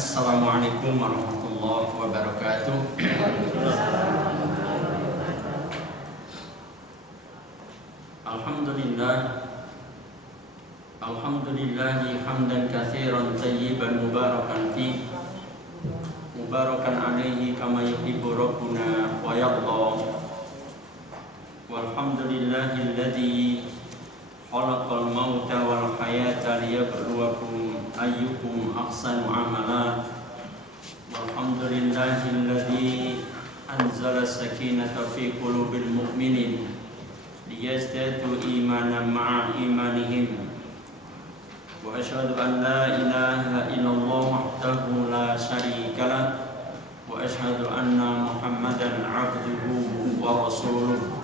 Assalamualaikum warahmatullahi wabarakatuh. Alhamdulillah, alhamdulillahi hamdan katsiran tayyiban mubarakan fi mubarakan alaihi kama yuhibbu rabbuna wa yarda. Walhamdulillahi alladzi khalaqal mauta wal hayata liyabluwakum ayyukum ahsanu amala. Walhamdulillahi alladzi anzala sakinata fi qulubil mu'minin liyazdadu imanan ma'a imanihim. Wa asyhadu an la ilaha illallah wahdahu la syarika lah wa asyhadu anna Muhammadan 'abduhu wa rasuluh.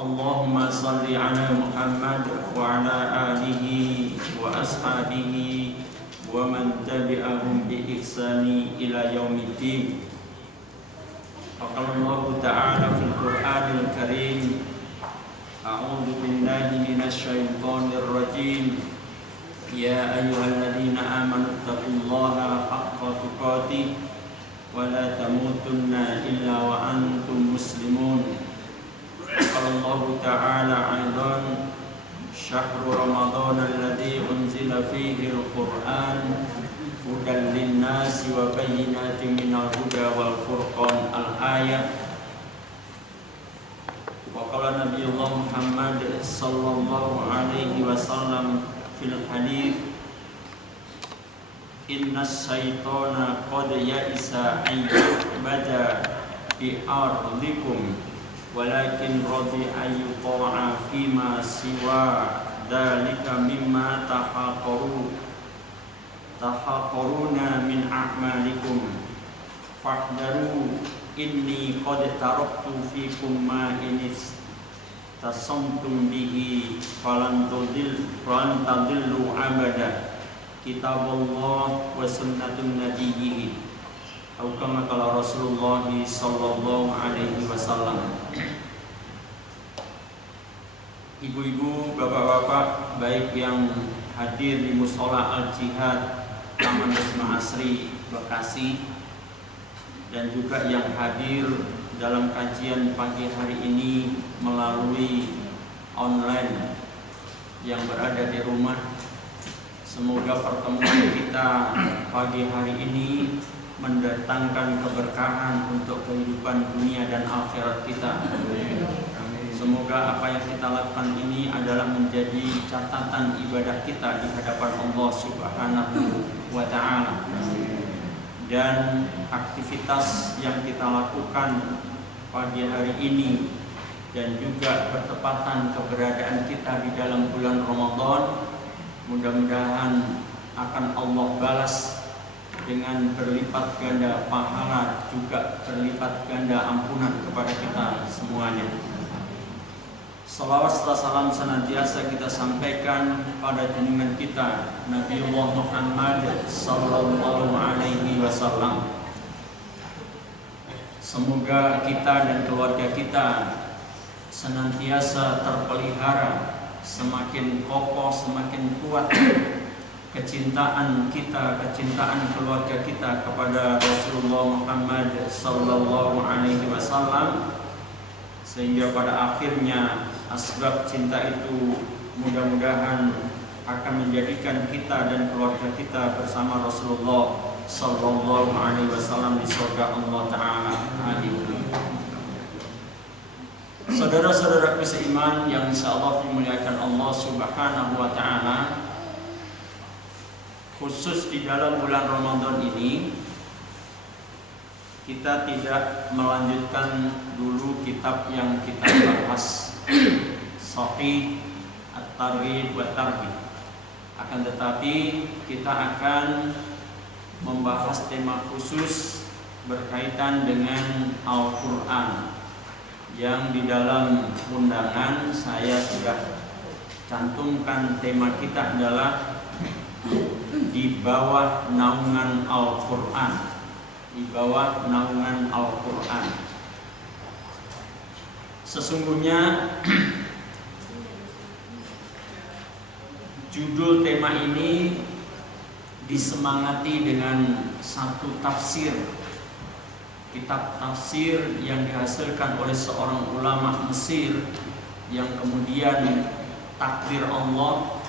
Allahumma salli ala Muhammad wa ala alihi wa ashabihi wa man tabi'ahum bi ihsani ila yaumiddin. Qala Allah Ta'ala fil Qur'anil Karim, a'udzu billahi minasy syaithanir rajim. Ya ayyuhalladzina amanu taqullaha haqqa tuqatih wa la tamutunna illa wa antum muslimun. Qala Allah Ta'ala aidan, syahru Ramadan alladzi unzila fihi al-Qur'an hudan lin-nasi wa bayyinatin minal huda wal furqan al-ayah. Wa qala Nabiyullah Muhammad sallallahu alaihi wasallam fil hadits, innas syaitana qad ya'isa ayyubada bi ardikum walakin radi ayyuta'a fima siwa dalika mimma tahaqaruna min a'malikum fahdaru inni qad taraktu fikum ma inis tasamtum bihi falan tadillu abada, kitabullah wa sunnatun nabiyyihi. Kama qala Rasulullah sallallahu alaihi wasallam. Ibu-ibu, bapak-bapak, baik yang hadir di Mushola Al-Jihad Taman Wisma Asri Bekasi dan juga yang hadir dalam kajian pagi hari ini melalui online yang berada di rumah. Semoga pertemuan kita pagi hari ini mendatangkan keberkahan untuk kehidupan dunia dan akhirat kita. Semoga apa yang kita lakukan ini adalah menjadi catatan ibadah kita di hadapan Allah Subhanahu wa Ta'ala. Dan aktivitas yang kita lakukan pagi hari ini dan juga bertepatan keberadaan kita di dalam bulan Ramadan, mudah-mudahan akan Allah balas dengan berlipat ganda pahala, juga berlipat ganda ampunan kepada kita semuanya. Salawat serta salam senantiasa kita sampaikan pada junjungan kita Nabiullah Muhammad sallallahu alaihi wasallam. Semoga kita dan keluarga kita senantiasa terpelihara, semakin kokoh, semakin kuat kecintaan kita, kecintaan keluarga kita kepada Rasulullah Muhammad sallallahu alaihi wasallam, sehingga pada akhirnya asbab cinta itu mudah-mudahan akan menjadikan kita dan keluarga kita bersama Rasulullah sallallahu alaihi wasallam di surga Allah Ta'ala. Amin. Saudara-saudaraku seiman yang insyaallah dimuliakan Allah Subhanahu wa Ta'ala, khusus di dalam bulan Ramadan ini kita tidak melanjutkan dulu kitab yang kita bahas, Shahih At-Targhib wa Tarhib. Akan tetapi kita akan membahas tema khusus berkaitan dengan Al-Quran, yang di dalam undangan saya sudah cantumkan tema kita adalah di bawah naungan Al-Quran. Di bawah naungan Al-Quran. Sesungguhnya judul tema ini disemangati dengan satu tafsir, kitab tafsir yang dihasilkan oleh seorang ulama Mesir yang kemudian takdir Allah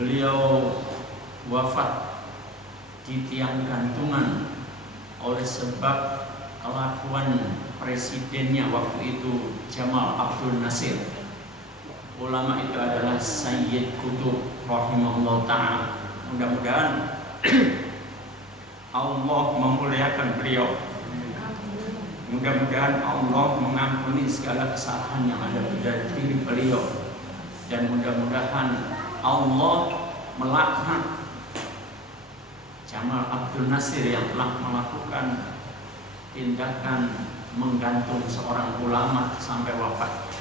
beliau wafat di tiang gantungan oleh sebab kelakuan presidennya waktu itu, Jamal Abdul Nasir. Ulama itu adalah Sayyid Qutb rahimahullah ta'ala. Mudah-mudahan Allah memuliakan beliau. Mudah-mudahan Allah mengampuni segala kesalahan yang ada pada diri beliau, dan mudah-mudahan Allah melaknat Jamal Abdul Nasir yang telah melakukan tindakan menggantung seorang ulama sampai wafat.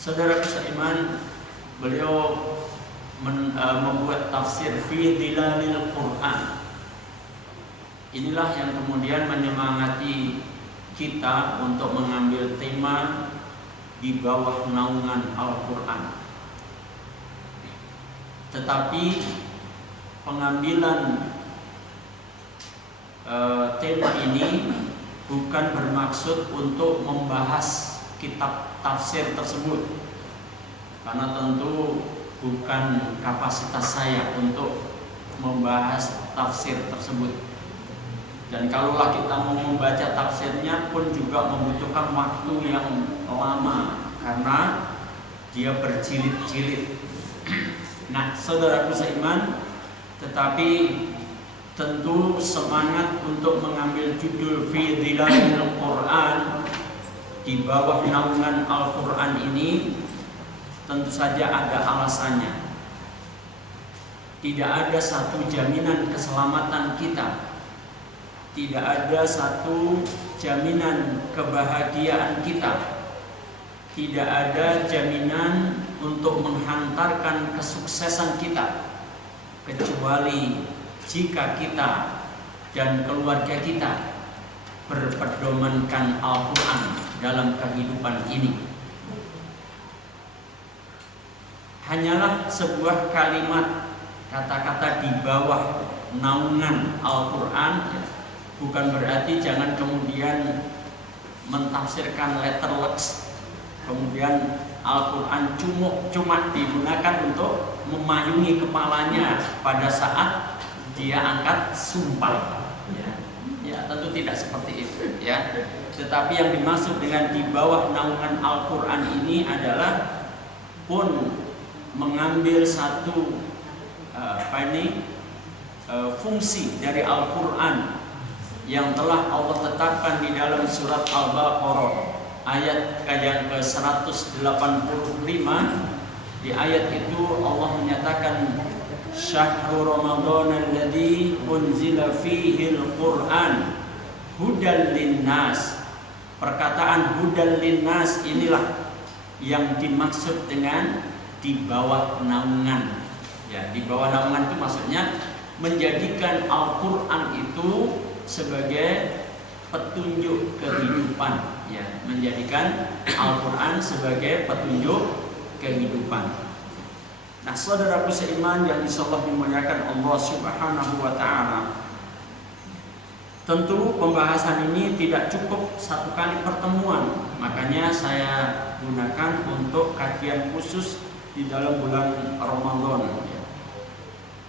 Saudara seiman, beliau membuat tafsir fi dhilalil Quran. Inilah yang kemudian menyemangati kita untuk mengambil tema di bawah naungan Al-Quran. Tetapi pengambilan tema ini bukan bermaksud untuk membahas kitab tafsir tersebut, karena tentu bukan kapasitas saya untuk membahas tafsir tersebut. Dan kalaulah kita mau membaca tafsirnya pun juga membutuhkan waktu yang lama karena dia berjilid-jilid. Nah, saudaraku seiman, tetapi tentu semangat untuk mengambil judul fi dhilalil Quran, di bawah naungan Al-Quran ini, tentu saja ada alasannya. Tidak ada satu jaminan keselamatan kita, tidak ada satu jaminan kebahagiaan kita, tidak ada jaminan untuk menghantarkan kesuksesan kita, kecuali jika kita dan keluarga kita berpedomankan Al-Quran dalam kehidupan ini. Hanyalah sebuah kalimat, kata-kata di bawah naungan Al-Quran, bukan berarti jangan kemudian mentafsirkan letterless, kemudian Al-Quran cuma digunakan untuk memayungi kepalanya pada saat dia angkat sumpah. Ya, tentu tidak seperti itu, ya. Tetapi yang dimaksud dengan di bawah naungan Al-Quran ini adalah pun mengambil satu fungsi dari Al-Quran yang telah Allah tetapkan di dalam surat Al-Baqarah ayat yang ke-185. Di ayat itu Allah menyatakan Syahrul Ramadan alladzi unzila fihi al-Qur'an hudal linnas. Perkataan hudal linnas inilah yang dimaksud dengan di bawah naungan. Ya, di bawah naungan itu maksudnya menjadikan Al-Qur'an itu sebagai petunjuk kehidupan, ya, menjadikan Al-Qur'an sebagai petunjuk kehidupan. Nah, saudaraku seiman yang insyaallah dimuliakan Allah Subhanahu wa taala, tentu pembahasan ini tidak cukup satu kali pertemuan. Makanya saya gunakan untuk kajian khusus di dalam bulan Ramadan.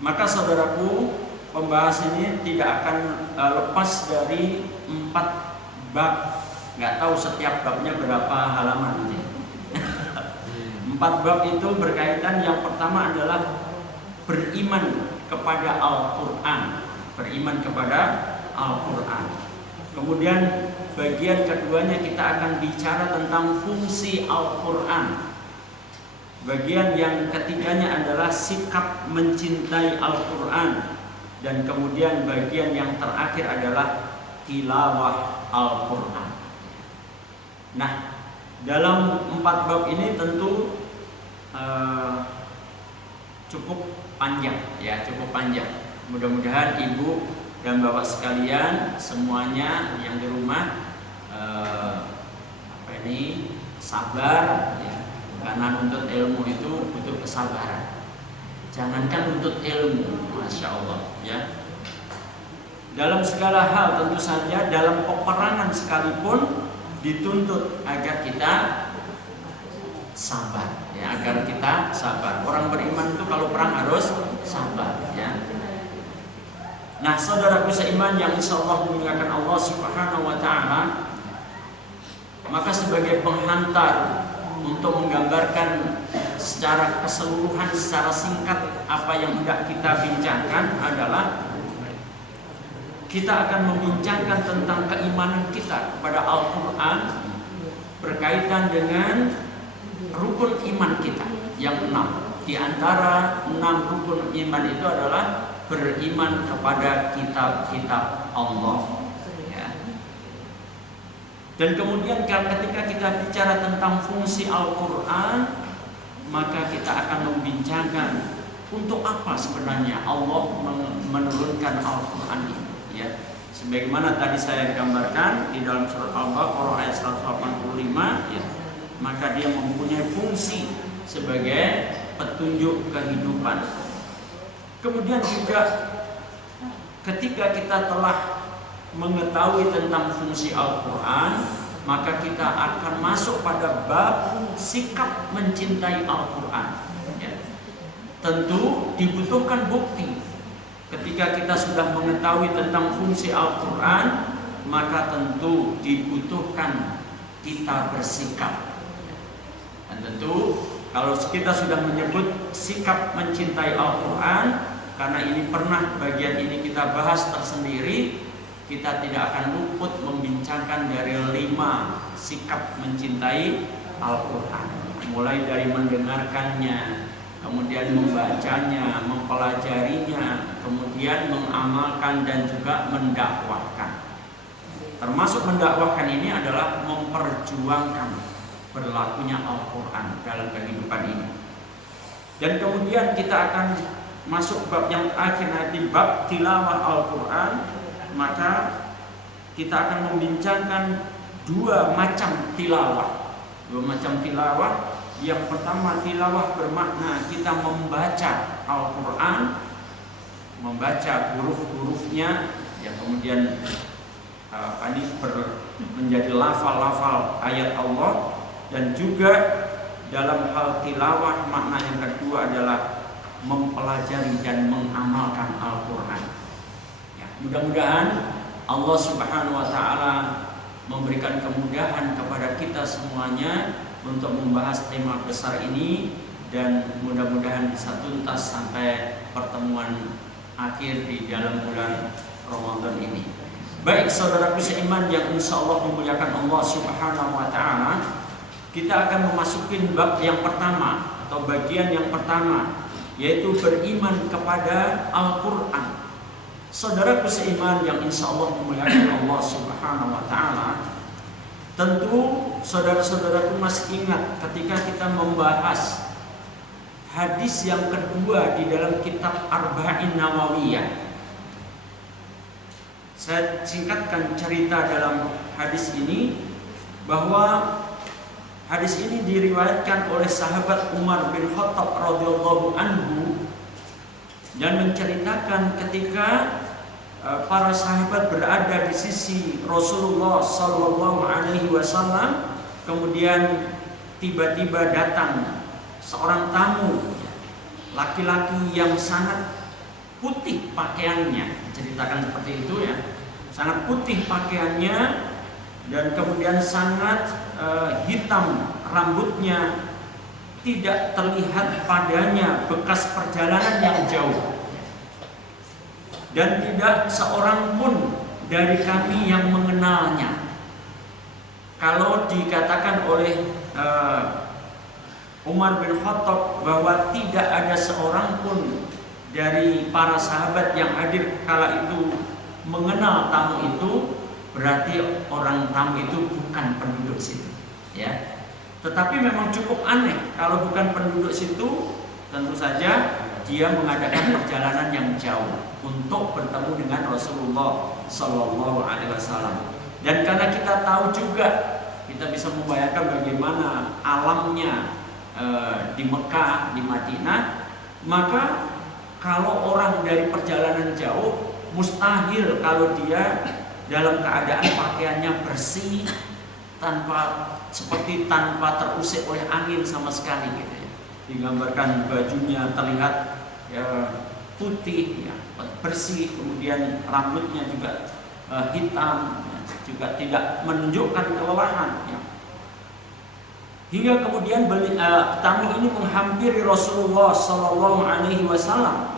Maka saudaraku, pembahasan ini tidak akan lepas dari 4 bab. Nggak tahu setiap babnya berapa halaman nanti. 4 bab itu berkaitan, yang pertama adalah beriman kepada Al-Quran. Beriman kepada Al-Quran. Kemudian bagian keduanya kita akan bicara tentang fungsi Al-Quran. Bagian yang ketiganya adalah sikap mencintai Al-Quran. Dan kemudian bagian yang terakhir adalah tilawah Al-Quran. Nah, dalam 4 bab ini tentu cukup panjang, ya, cukup panjang. Mudah-mudahan ibu dan bapak sekalian semuanya yang di rumah sabar, ya, karena nuntut ilmu itu butuh kesabaran. Jangankan untuk ilmu, Masya Allah ya. Dalam segala hal tentu saja, dalam peperangan sekalipun dituntut agar kita sabar ya, agar kita sabar. Orang beriman itu kalau perang harus sabar ya. Nah, saudaraku seiman yang insyaallah dimuliakan Allah Subhanahu wa taala, maka sebagai penghantar untuk menggambarkan secara keseluruhan, secara singkat apa yang hendak kita bincangkan adalah kita akan membincangkan tentang keimanan kita kepada Al-Quran berkaitan dengan rukun iman kita yang 6. Di antara 6 rukun iman itu adalah beriman kepada kitab-kitab Allah ya. Dan kemudian ketika kita bicara tentang fungsi Al-Quran, maka kita akan membincangkan untuk apa sebenarnya Allah menurunkan Al-Quran ini ya. Sebagaimana tadi saya gambarkan di dalam surat Al-Baqarah ayat 185 ya, maka dia mempunyai fungsi sebagai petunjuk kehidupan. Kemudian juga ketika kita telah mengetahui tentang fungsi Al-Quran, maka kita akan masuk pada bab sikap mencintai Al-Quran ya. Tentu dibutuhkan bukti. Ketika kita sudah mengetahui tentang fungsi Al-Quran, maka tentu dibutuhkan kita bersikap. Dan tentu kalau kita sudah menyebut sikap mencintai Al-Quran, karena ini pernah bagian ini kita bahas tersendiri, kita tidak akan luput membincangkan dari 5 sikap mencintai Al-Quran. Mulai dari mendengarkannya, kemudian membacanya, mempelajarinya, kemudian mengamalkan dan juga mendakwahkan. Termasuk mendakwahkan ini adalah memperjuangkan berlakunya Al-Quran dalam kehidupan ini. Dan kemudian kita akan masuk bab yang terakhir nanti, bab tilawah Al-Quran. Maka kita akan membincangkan 2 macam tilawah. 2 macam tilawah. Yang pertama, tilawah bermakna kita membaca Al-Quran, membaca huruf-hurufnya ya, kemudian menjadi lafal-lafal ayat Allah. Dan juga dalam hal tilawah, makna yang kedua adalah mempelajari dan mengamalkan Al-Quran ya. Mudah-mudahan Allah Subhanahu wa ta'ala memberikan kemudahan kepada kita semuanya untuk membahas tema besar ini, dan mudah-mudahan bisa tuntas sampai pertemuan akhir di dalam bulan Ramadan ini. Baik saudaraku seiman yang insya Allah memuliakan Allah Subhanahu wa ta'ala, kita akan memasuki bab yang pertama atau bagian yang pertama, yaitu beriman kepada Al-Quran. Saudaraku seiman yang insya Allah memuliakan Allah Subhanahu wa ta'ala, tentu saudara-saudaraku masih ingat ketika kita membahas hadis yang kedua di dalam kitab Arba'in Nawawiyah. Saya singkatkan cerita dalam hadis ini, bahwa hadis ini diriwayatkan oleh sahabat Umar bin Khattab radhiyallahu anhu, dan menceritakan ketika para sahabat berada di sisi Rasulullah sallallahu alaihi wasallam, kemudian tiba-tiba datang seorang tamu laki-laki yang sangat putih pakaiannya, ceritakan seperti itu ya, sangat putih pakaiannya, dan kemudian sangat hitam rambutnya, tidak terlihat padanya bekas perjalanan yang jauh, dan tidak seorang pun dari kami yang mengenalnya. Kalau dikatakan oleh Umar bin Khattab bahwa tidak ada seorang pun dari para sahabat yang hadir kala itu mengenal tamu itu, berarti orang tamu itu bukan penduduk situ ya. Tetapi memang cukup aneh, kalau bukan penduduk situ, tentu saja dia mengadakan perjalanan yang jauh untuk bertemu dengan Rasulullah Sallallahu Alaihi Wasallam. Dan karena kita tahu juga, kita bisa membayangkan bagaimana alamnya di Mekah, di Madinah, maka Kalau orang dari perjalanan jauh, mustahil kalau dia dalam keadaan pakaiannya bersih, seperti tanpa terusik oleh angin sama sekali gitu ya. Digambarkan bajunya terlihat ya, putih ya, bersih, kemudian rambutnya juga hitam ya, juga tidak menunjukkan kelelahan ya. Hingga kemudian tamu ini menghampiri Rasulullah Sallallahu Alaihi Wasallam,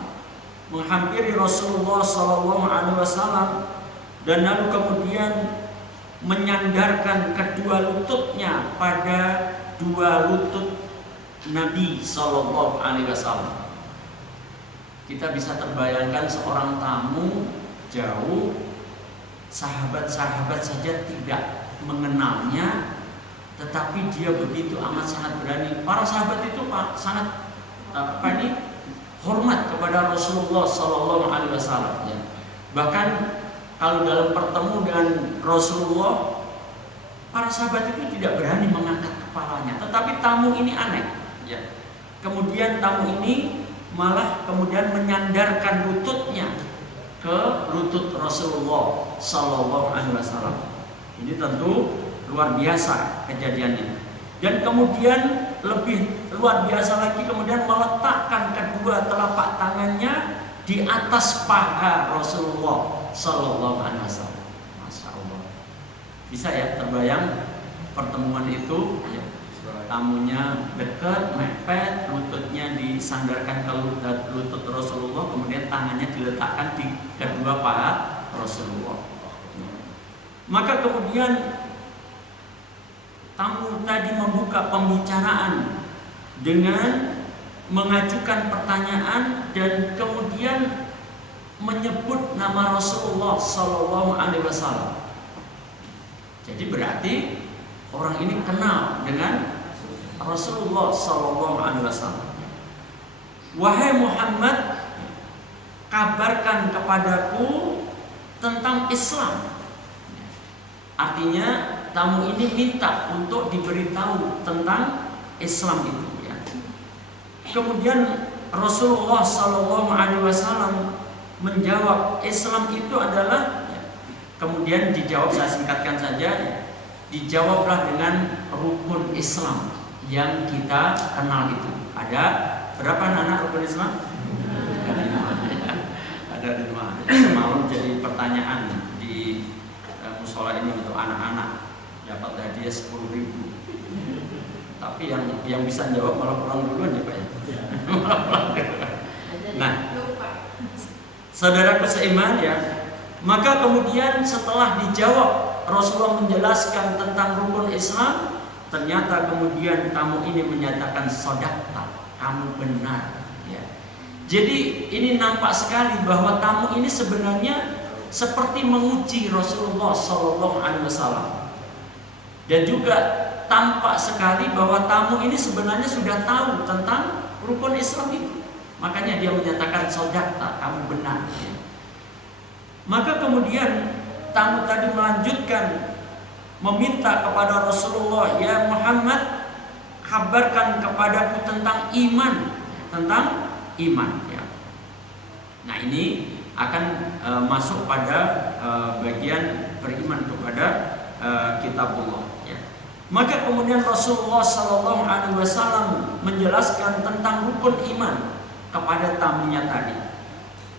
dan lalu kemudian menyandarkan kedua lututnya pada dua lutut Nabi Sallallahu Alaihi Wasallam. Kita bisa terbayangkan seorang tamu jauh, sahabat-sahabat saja tidak mengenalnya, tetapi dia begitu amat sangat berani. Para sahabat itu sangat hormat kepada Rasulullah Sallallahu Alaihi Wasallam. Ya. Bahkan kalau dalam pertemu dengan Rasulullah, para sahabat itu tidak berani mengangkat kepalanya. Tetapi tamu ini aneh. Ya. Kemudian tamu ini malah kemudian menyandarkan lututnya ke lutut Rasulullah Sallallahu Alaihi Wasallam. Ini tentu luar biasa kejadiannya. Dan kemudian lebih luar biasa lagi, kemudian meletakkan kedua telapak tangannya di atas paha Rasulullah Sallallahu Alaihi Wasallam. Masya Allah. Bisa ya terbayang pertemuan itu? Ya. Tamunya dekat, mepet, lututnya disandarkan ke lutut Rasulullah, kemudian tangannya diletakkan di kedua paha Rasulullah. Maka kemudian tamu tadi membuka pembicaraan dengan mengajukan pertanyaan dan kemudian menyebut nama Rasulullah Sallallahu Alaihi Wasallam. Jadi berarti orang ini kenal dengan Rasulullah Sallallahu Alaihi Wasallam. Wahai Muhammad, kabarkan kepadaku tentang Islam. Artinya tamu ini minta untuk diberitahu tentang Islam itu. Ya. Kemudian Rasulullah Sallallahu Alaihi Wasallam menjawab, Islam itu adalah. Ya. Kemudian dijawab, saya singkatkan saja. Ya. Dijawablah dengan rukun Islam yang kita kenal itu. Ada berapa anak rukun Islam? Ada 5. Semalam jadi pertanyaan di musola ini untuk anak-anak, dapat hadiah 10.000. Tapi yang bisa jawab malah pulang duluan ya Pak ya. Nah, saudaraku seiman ya, maka kemudian setelah dijawab, Rasulullah menjelaskan tentang rukun Islam. Ternyata kemudian tamu ini menyatakan sodakta, kamu benar. Ya. Jadi ini nampak sekali bahwa tamu ini sebenarnya seperti menguji Rasulullah Sallallahu Alaihi Wasallam. Dan juga tampak sekali bahwa tamu ini sebenarnya sudah tahu tentang rukun Islam itu. Makanya dia menyatakan sodakta, kamu benar. Ya. Maka kemudian tamu tadi melanjutkan meminta kepada Rasulullah, ya Muhammad, kabarkan kepadaku tentang iman, ya. Nah ini akan masuk pada bagian beriman kepada kitabullah. Ya. Maka kemudian Rasulullah Sallallahu Alaihi Wasallam menjelaskan tentang rukun iman kepada tamunya tadi.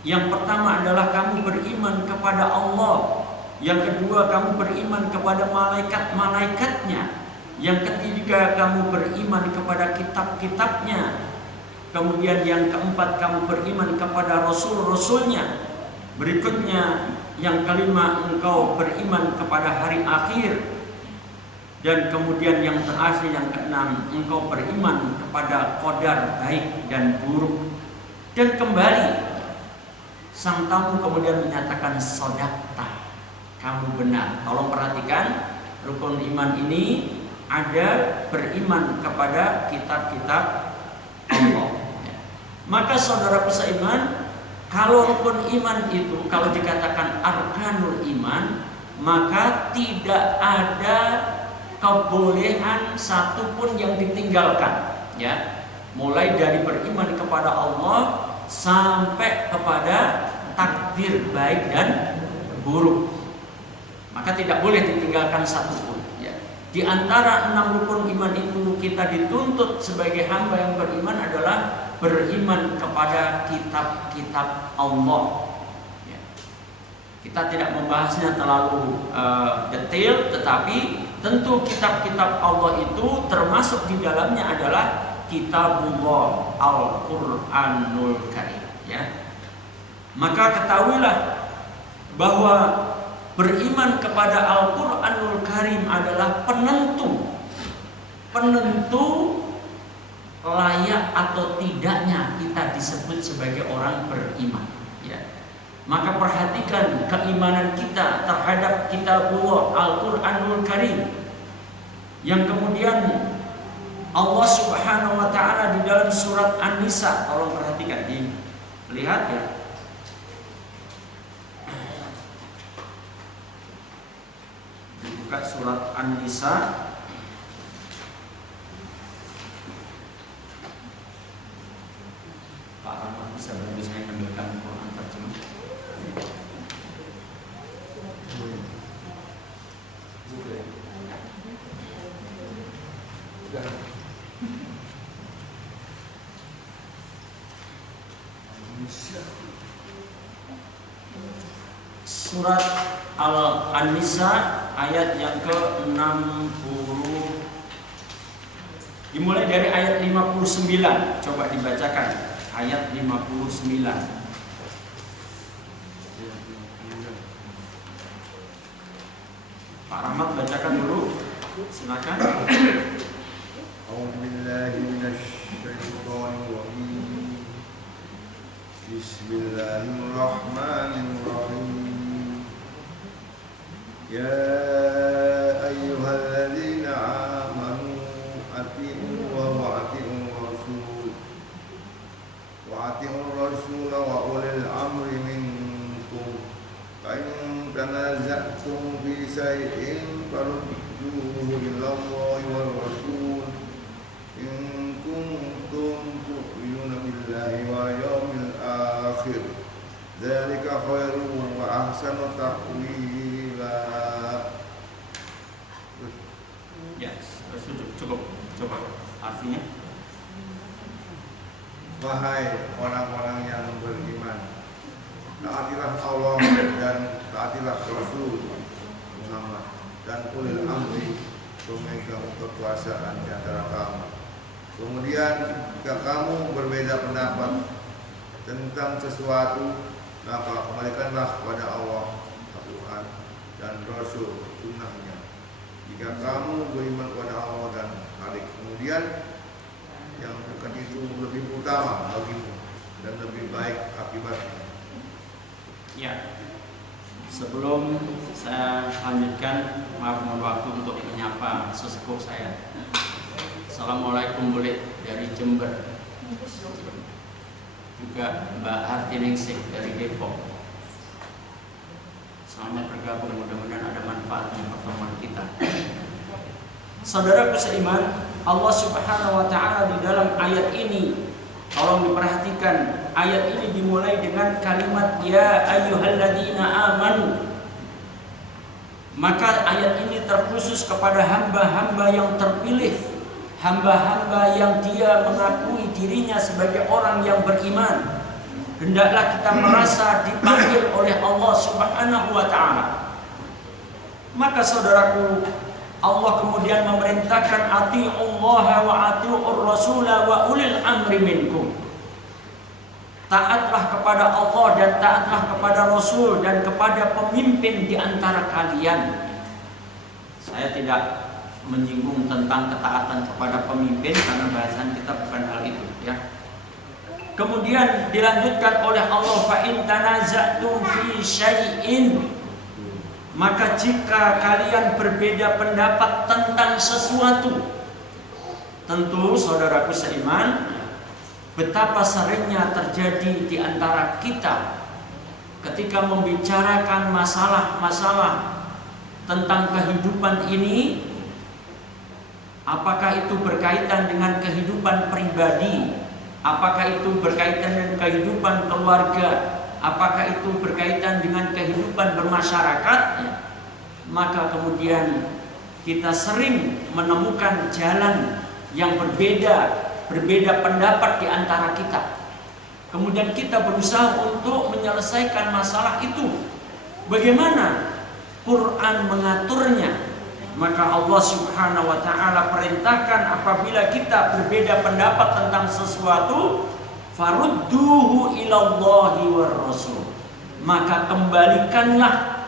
Yang pertama adalah kamu beriman kepada Allah. Yang kedua, kamu beriman kepada malaikat-malaikatnya. Yang ketiga, kamu beriman kepada kitab-kitabnya. Kemudian yang keempat, kamu beriman kepada rasul-rasulnya. Berikutnya, yang kelima, engkau beriman kepada hari akhir. Dan kemudian yang terakhir, yang keenam, engkau beriman kepada qadar baik dan buruk. Dan kembali, sang tamu kemudian menyatakan sodakta, kamu benar. Tolong perhatikan, rukun iman ini ada beriman kepada kitab-kitab Allah. Maka saudaraku seiman, kalau rukun iman itu, kalau dikatakan arkanul iman, maka tidak ada kebolehan satupun yang ditinggalkan. Ya, mulai dari beriman kepada Allah, sampai kepada takdir baik dan buruk. Maka tidak boleh ditinggalkan satu pun. Ya. Di antara 6 rukun iman itu kita dituntut sebagai hamba yang beriman adalah beriman kepada kitab-kitab Allah. Ya. Kita tidak membahasnya terlalu detail, tetapi tentu kitab-kitab Allah itu termasuk di dalamnya adalah Kitabullah Al-Quranul Karim. Ya. Maka ketahuilah bahwa beriman kepada Al-Quranul Karim adalah penentu layak atau tidaknya kita disebut sebagai orang beriman. Ya. Maka perhatikan keimanan kita terhadap Kitabullah Al-Quranul Karim, yang kemudian Allah Subhanahu wa Ta'ala di dalam surat An-Nisa, tolong perhatikan, lihat ya. Buka surat An-Nisa Pak Rahmat bisa bantu saya ambilkan Quran terjemah. Surat An-Nisa ayat yang ke-60, dimulai dari ayat 59. Coba dibacakan ayat 59. Pak Rahmat bacakan dulu, silakan. Bismillahirrahmanirrahim. Ya ayyuhalladzina amanu atii'u wa atii'ur rasul wa ulil amri minkum. Fa in tanaza'tum fi shay'in farudduhu ilallahi war rasul in kuntum tu'minuna billahi wal yawmil akhir. Dzalika khairun wa ahsanu ta'wila. Ya, cukup. Coba artinya. Wahai orang-orang yang beriman, taatilah Allah dan taatilah Rasul Muhammad dan ulil amri, pemegang kekuasaan di antara kamu. Kemudian jika kamu berbeda pendapat tentang sesuatu, maka kembalikanlah kepada Allah Tuhan dan Rasul sunnahnya. Jika kamu beriman kepada Allah dan hari kemudian, yang bukan itu lebih utama bagimu dan lebih baik akibatnya. Ya, sebelum saya lanjutkan, maaf waktu untuk menyapa sesepuh saya. Assalamualaikum Bulik dari Jember, juga Mbak Hartiningsih dari Depok. Selamat bergabung, mudah-mudahan ada manfaatnya pertemuan kita. Saudaraku seiman, Allah Subhanahu wa Ta'ala di dalam ayat ini, tolong diperhatikan, ayat ini dimulai dengan kalimat ya ayyuhalladzina amanu. Maka ayat ini terkhusus kepada hamba-hamba yang terpilih, hamba-hamba yang dia mengakui dirinya sebagai orang yang beriman. Hendaklah kita merasa dipanggil oleh Allah Subhanahu wa Ta'ala. Maka saudaraku, Allah kemudian memerintahkan ati'ullaha wa ati'ur rasula wa ulil amri minkum. Taatlah kepada Allah dan taatlah kepada Rasul dan kepada pemimpin di antara kalian. Saya tidak menyinggung tentang ketaatan kepada pemimpin karena bahasan kita bukan hal itu, ya. Kemudian dilanjutkan oleh Allah, fa in tanaza'tum fi syai'in, maka jika kalian berbeda pendapat tentang sesuatu. Tentu saudaraku seiman, betapa seringnya terjadi di antara kita ketika membicarakan masalah-masalah tentang kehidupan ini, apakah itu berkaitan dengan kehidupan pribadi apakah itu berkaitan dengan kehidupan keluarga, apakah itu berkaitan dengan kehidupan bermasyarakat, maka kemudian kita sering menemukan jalan yang berbeda pendapat di antara kita. Kemudian kita berusaha untuk menyelesaikan masalah itu. Bagaimana Quran mengaturnya? Maka Allah Subhanahu wa ta'ala perintahkan apabila kita berbeda pendapat tentang sesuatu, farudduhu ilallahi war rasul, maka kembalikanlah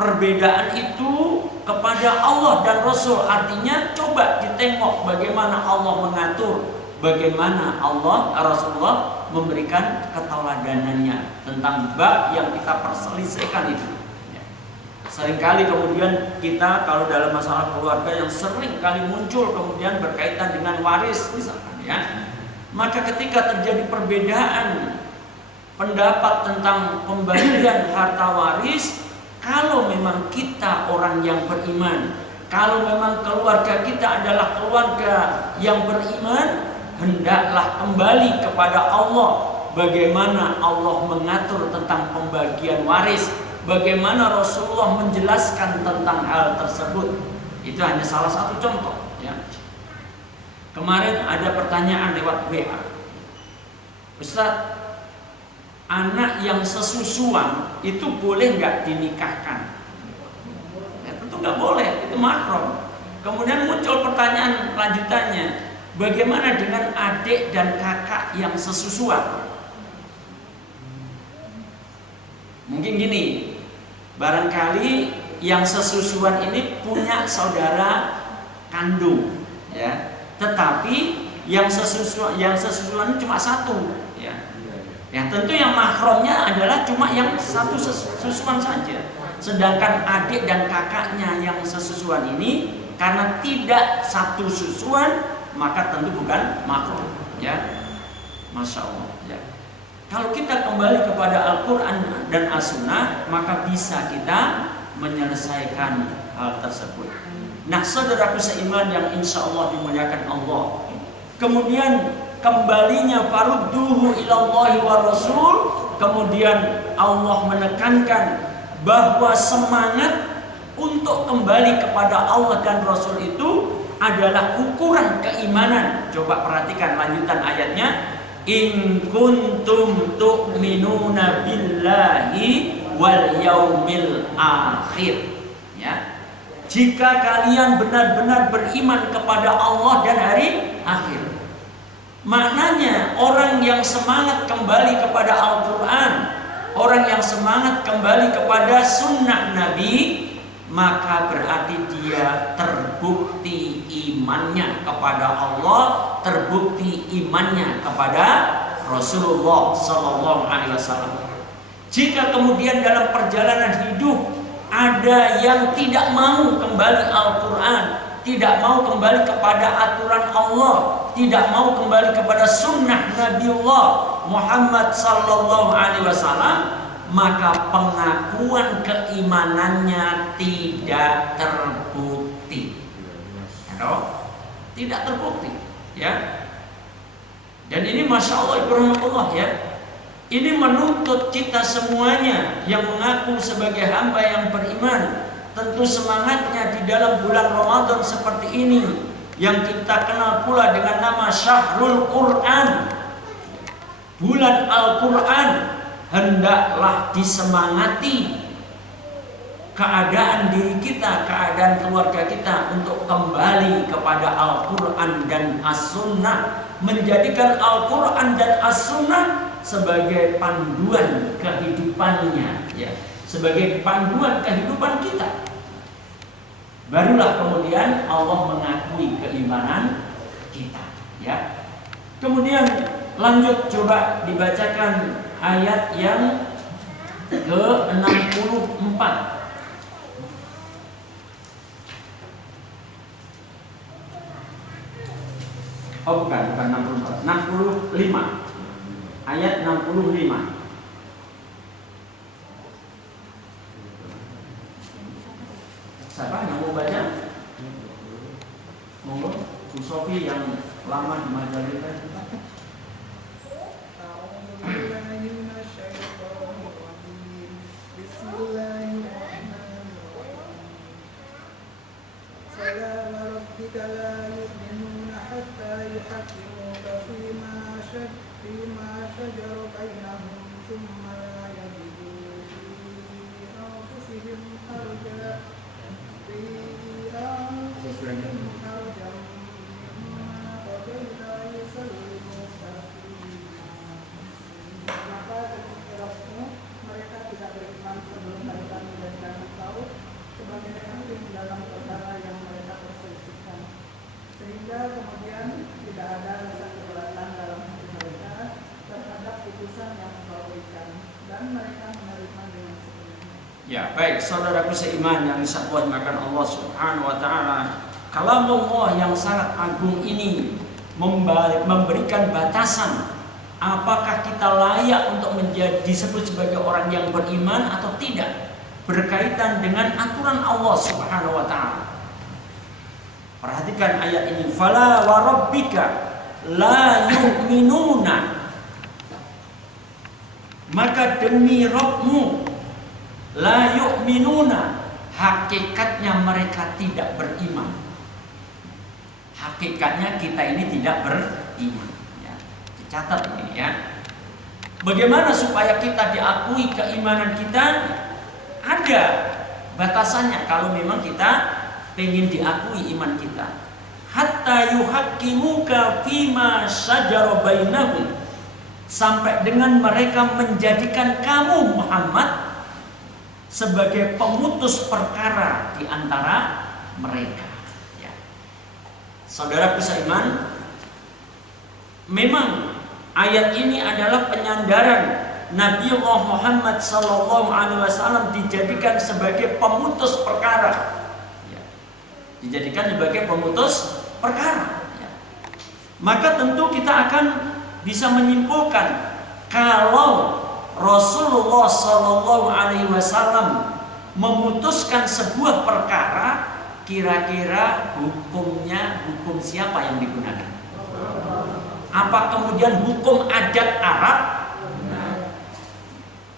perbedaan itu kepada Allah dan Rasul. Artinya coba ditengok bagaimana Allah mengatur, bagaimana Rasulullah memberikan keteladanannya tentang bab yang kita perselisihkan itu. Seringkali kemudian kita kalau dalam masalah keluarga yang sering kali muncul kemudian berkaitan dengan waris misalkan ya, maka ketika terjadi perbedaan pendapat tentang pembagian harta waris, kalau memang kita orang yang beriman, kalau memang keluarga kita adalah keluarga yang beriman, hendaklah kembali kepada Allah. Bagaimana Allah mengatur tentang pembagian waris, bagaimana Rasulullah menjelaskan tentang hal tersebut. Itu hanya salah satu contoh ya. Kemarin ada pertanyaan lewat WA, Ustaz, anak yang sesusuan itu boleh nggak dinikahkan? Ya, tentu nggak boleh, itu mahram. Kemudian muncul pertanyaan lanjutannya, bagaimana dengan adik dan kakak yang sesusuan? Mungkin gini, barangkali yang sesusuan ini punya saudara kandung, ya. Tetapi yang sesusuan cuma satu, ya. Ya tentu yang mahramnya adalah cuma yang satu sesusuan saja. Sedangkan adik dan kakaknya yang sesusuan ini karena tidak satu susuan, maka tentu bukan mahram, ya. Masya Allah, ya. Kalau kita kembali kepada Al-Quran dan As-Sunnah, maka bisa kita menyelesaikan hal tersebut. Nah, saudaraku seiman yang insya Allah dimuliakan Allah, kemudian kembalinya farudduhu ilallahi wa rasul, kemudian Allah menekankan bahwa semangat untuk kembali kepada Allah dan Rasul itu adalah ukuran keimanan. Coba perhatikan lanjutan ayatnya, in kuntum tu'minuna billahi wal yaumil akhir, ya. Jika kalian benar-benar beriman kepada Allah dan hari akhir. Maknanya orang yang semangat kembali kepada Al-Quran, orang yang semangat kembali kepada sunnah Nabi, maka berarti dia terbukti imannya kepada Allah, terbukti imannya kepada Rasulullah Sallallahu Alaihi Wasallam. Jika kemudian dalam perjalanan hidup ada yang tidak mau kembali Al-Quran, tidak mau kembali kepada aturan Allah, tidak mau kembali kepada sunnah Nabiullah Muhammad Sallallahu Alaihi Wasallam, maka pengakuan keimanannya tidak terbukti. Tidak terbukti, ya. Dan ini masya Allah, ibrohmatullah, ya. Ini menuntut kita semuanya yang mengaku sebagai hamba yang beriman, tentu semangatnya di dalam bulan Ramadan seperti ini, yang kita kenal pula dengan nama Syahrul Quran, bulan Al-Quran, hendaklah disemangati keadaan diri kita, keadaan keluarga kita untuk kembali kepada Al-Quran dan As-Sunnah, menjadikan Al-Quran dan As-Sunnah sebagai panduan kehidupannya, ya, sebagai panduan kehidupan kita. Barulah kemudian Allah mengakui keimanan kita, ya. Kemudian lanjut, coba dibacakan ayat yang ke-64. Oh bukan 64, 65. Ayat 65. Siapa yang mau baca? Monggo, Bu Sofi yang lama di Majalengka. فيما شجر بينهم ثم لا يجدوا في أنفسهم حرجا مما قضيت ويسلموا تسليما. Maka ketika mereka tidak beriman sebelum mereka menjadikan engkau sebagai hakim dalam perkara yang mereka perselisihkan, sehingga kemudian tidak ada rasa keberatan dalam hati mereka terhadap putusan yang engkau berikan, dan mereka menerima dengan sepenuhnya. Ya, baik saudaraku seiman yang disatukan Allah Subhanahu wa taala. Kalamullah yang sangat agung ini memberikan batasan apakah kita layak untuk menjadi disebut sebagai orang yang beriman atau tidak, berkaitan dengan aturan Allah Subhanahu wa taala. Perhatikan ayat ini, fala wa rabbika la yu'minuna, maka demi Rabbmu, la yu'minuna, hakikatnya mereka tidak beriman. Hakikatnya kita ini tidak beriman. Ya, dicatat ini ya. Bagaimana supaya kita diakui keimanan kita? Ada batasannya kalau memang kita ingin diakui iman kita. Hatta yuhaqqimuka fima syajara bainahum, sampai dengan mereka menjadikan kamu Muhammad sebagai pemutus perkara di antara mereka. Ya. Saudara seiman, memang ayat ini adalah penyandaran Nabiullah Muhammad SAW dijadikan sebagai pemutus perkara. Ya. Dijadikan sebagai pemutus perkara. Ya. Maka tentu kita akan bisa menyimpulkan kalau Rasulullah SAW memutuskan sebuah perkara, kira-kira hukumnya hukum siapa yang digunakan? Apa kemudian hukum adat Arab?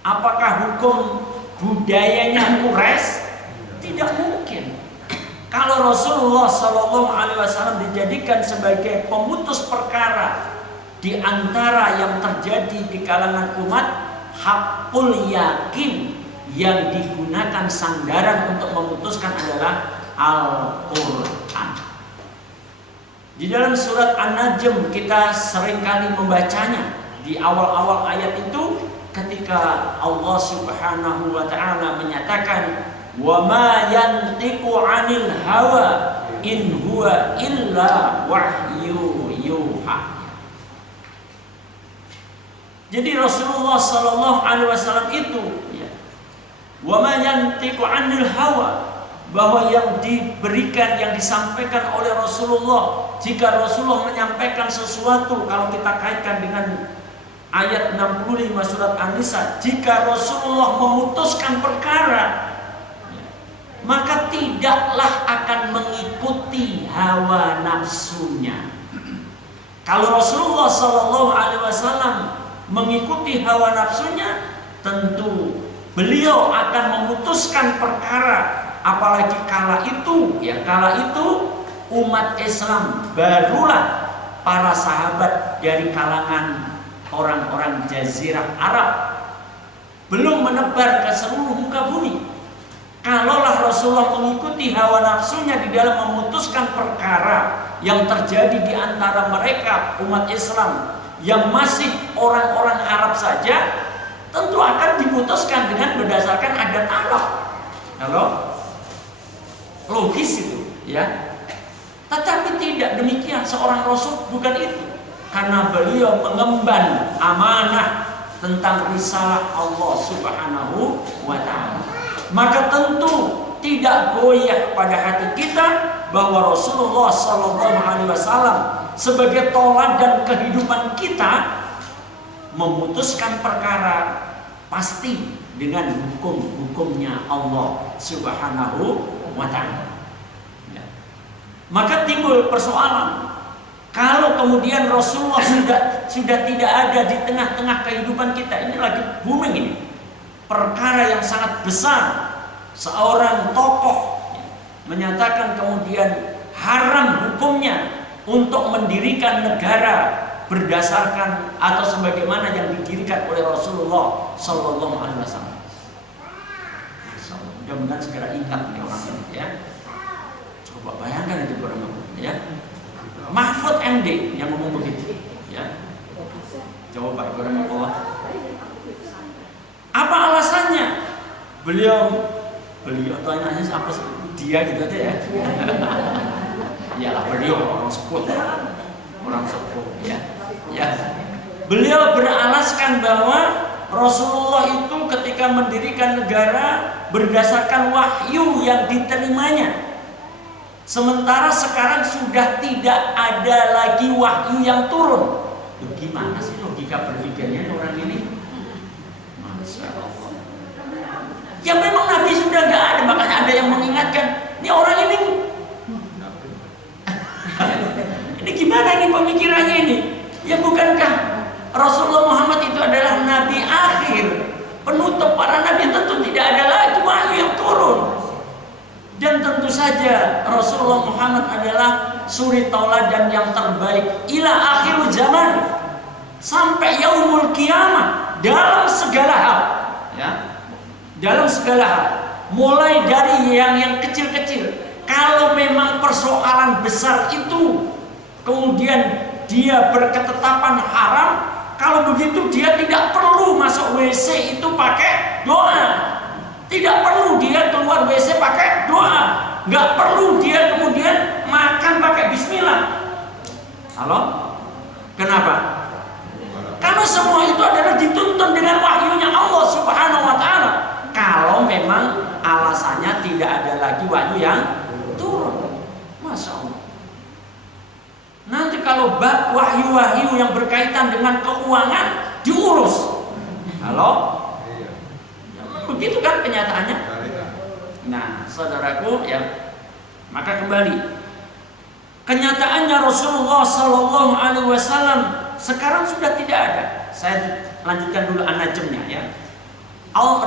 Apakah hukum budayanya Quraisy? Tidak mungkin. Kalau Rasulullah SAW dijadikan sebagai pemutus perkara di antara yang terjadi di kalangan umat, hakul yakin yang digunakan sandaran untuk memutuskan adalah Al-Quran. Di dalam surat An-Najm kita seringkali membacanya. Di awal-awal ayat itu ketika Allah Subhanahu wa taala menyatakan wa ma yantiqu 'anil hawa in huwa illa wahyu yuha. Jadi Rasulullah sallallahu alaihi wasallam itu ya, wa ma yantiqu 'anil hawa, bahwa yang diberikan, yang disampaikan oleh Rasulullah, jika Rasulullah menyampaikan sesuatu, kalau kita kaitkan dengan ayat 65 surat An-Nisa, jika Rasulullah memutuskan perkara, maka tidaklah akan mengikuti hawa nafsunya. Kalau Rasulullah SAW mengikuti hawa nafsunya, tentu beliau akan memutuskan perkara. Apalagi kala itu umat Islam barulah para sahabat dari kalangan orang-orang Jazirah Arab, belum menebar ke seluruh muka bumi. Kalaulah Rasulullah mengikuti hawa nafsunya di dalam memutuskan perkara yang terjadi di antara mereka umat Islam yang masih orang-orang Arab saja, tentu akan diputuskan dengan berdasarkan adat Arab. Halo? Logis itu, ya. Tetapi tidak demikian, seorang Rasul bukan itu. Karena beliau mengemban amanah tentang risalah Allah Subhanahu wa taala. Maka tentu tidak goyah pada hati kita bahwa Rasulullah SAW sebagai teladan kehidupan kita memutuskan perkara pasti dengan hukum-hukumnya Allah Subhanahu wa ta'ala. Ya. Maka timbul persoalan, kalau kemudian Rasulullah sudah tidak ada di tengah-tengah kehidupan kita, ini lagi booming ini, perkara yang sangat besar, seorang tokoh menyatakan kemudian haram hukumnya untuk mendirikan negara berdasarkan atau sebagaimana yang didirikan oleh Rasulullah Sallallahu Alaihi Wasallam. Mudah-mudahan segera ingat nih orang ini ya. Coba bayangkan itu orang ya. Mahfud MD yang ngomong begitu ya. Coba orang Allah. Apa alasannya? Beliau tanya apa sih? Dia gitu aja ya. Iyalah beliau orang sepuh ya. Ya. Beliau beralaskan bahwa Rasulullah itu ketika mendirikan negara berdasarkan wahyu yang diterimanya. Sementara sekarang sudah tidak ada lagi wahyu yang turun. Loh, gimana sih logika berpikirnya orang ini? Masya Allah. Ya memang Nabi sudah gak ada, makanya ada yang mengingatkan. Ini orang ini ini gimana ini pemikirannya ini? Ya bukankah Rasulullah Muhammad itu adalah Nabi akhir, penutup para Nabi, tentu tidak ada lagi wahyu yang turun. Dan tentu saja Rasulullah Muhammad adalah suri tauladan yang terbaik ila akhir zaman, sampai yaumul kiamah, dalam segala hal ya, dalam segala hal, mulai dari yang kecil-kecil. Kalau memang persoalan besar itu kemudian dia berketetapan haram, kalau begitu dia tidak perlu masuk WC itu pakai doa. Tidak perlu dia keluar WC pakai doa. Nggak perlu dia kemudian makan pakai bismillah. Halo? Kenapa? Karena semua itu adalah dituntun dengan wahyunya Allah Subhanahu wa Ta'ala. Kalau memang alasannya tidak ada lagi wahyu yang turun. Masya Allah. Nanti kalau bab wahyu-wahyu yang berkaitan dengan keuangan diurus. Halo? Begitu kan kenyataannya. Nah, saudaraku ya, maka kembali kenyataannya Rasulullah Sallallahu Alaihi Wasallam sekarang sudah tidak ada. Saya lanjutkan dulu an-najmnya ya.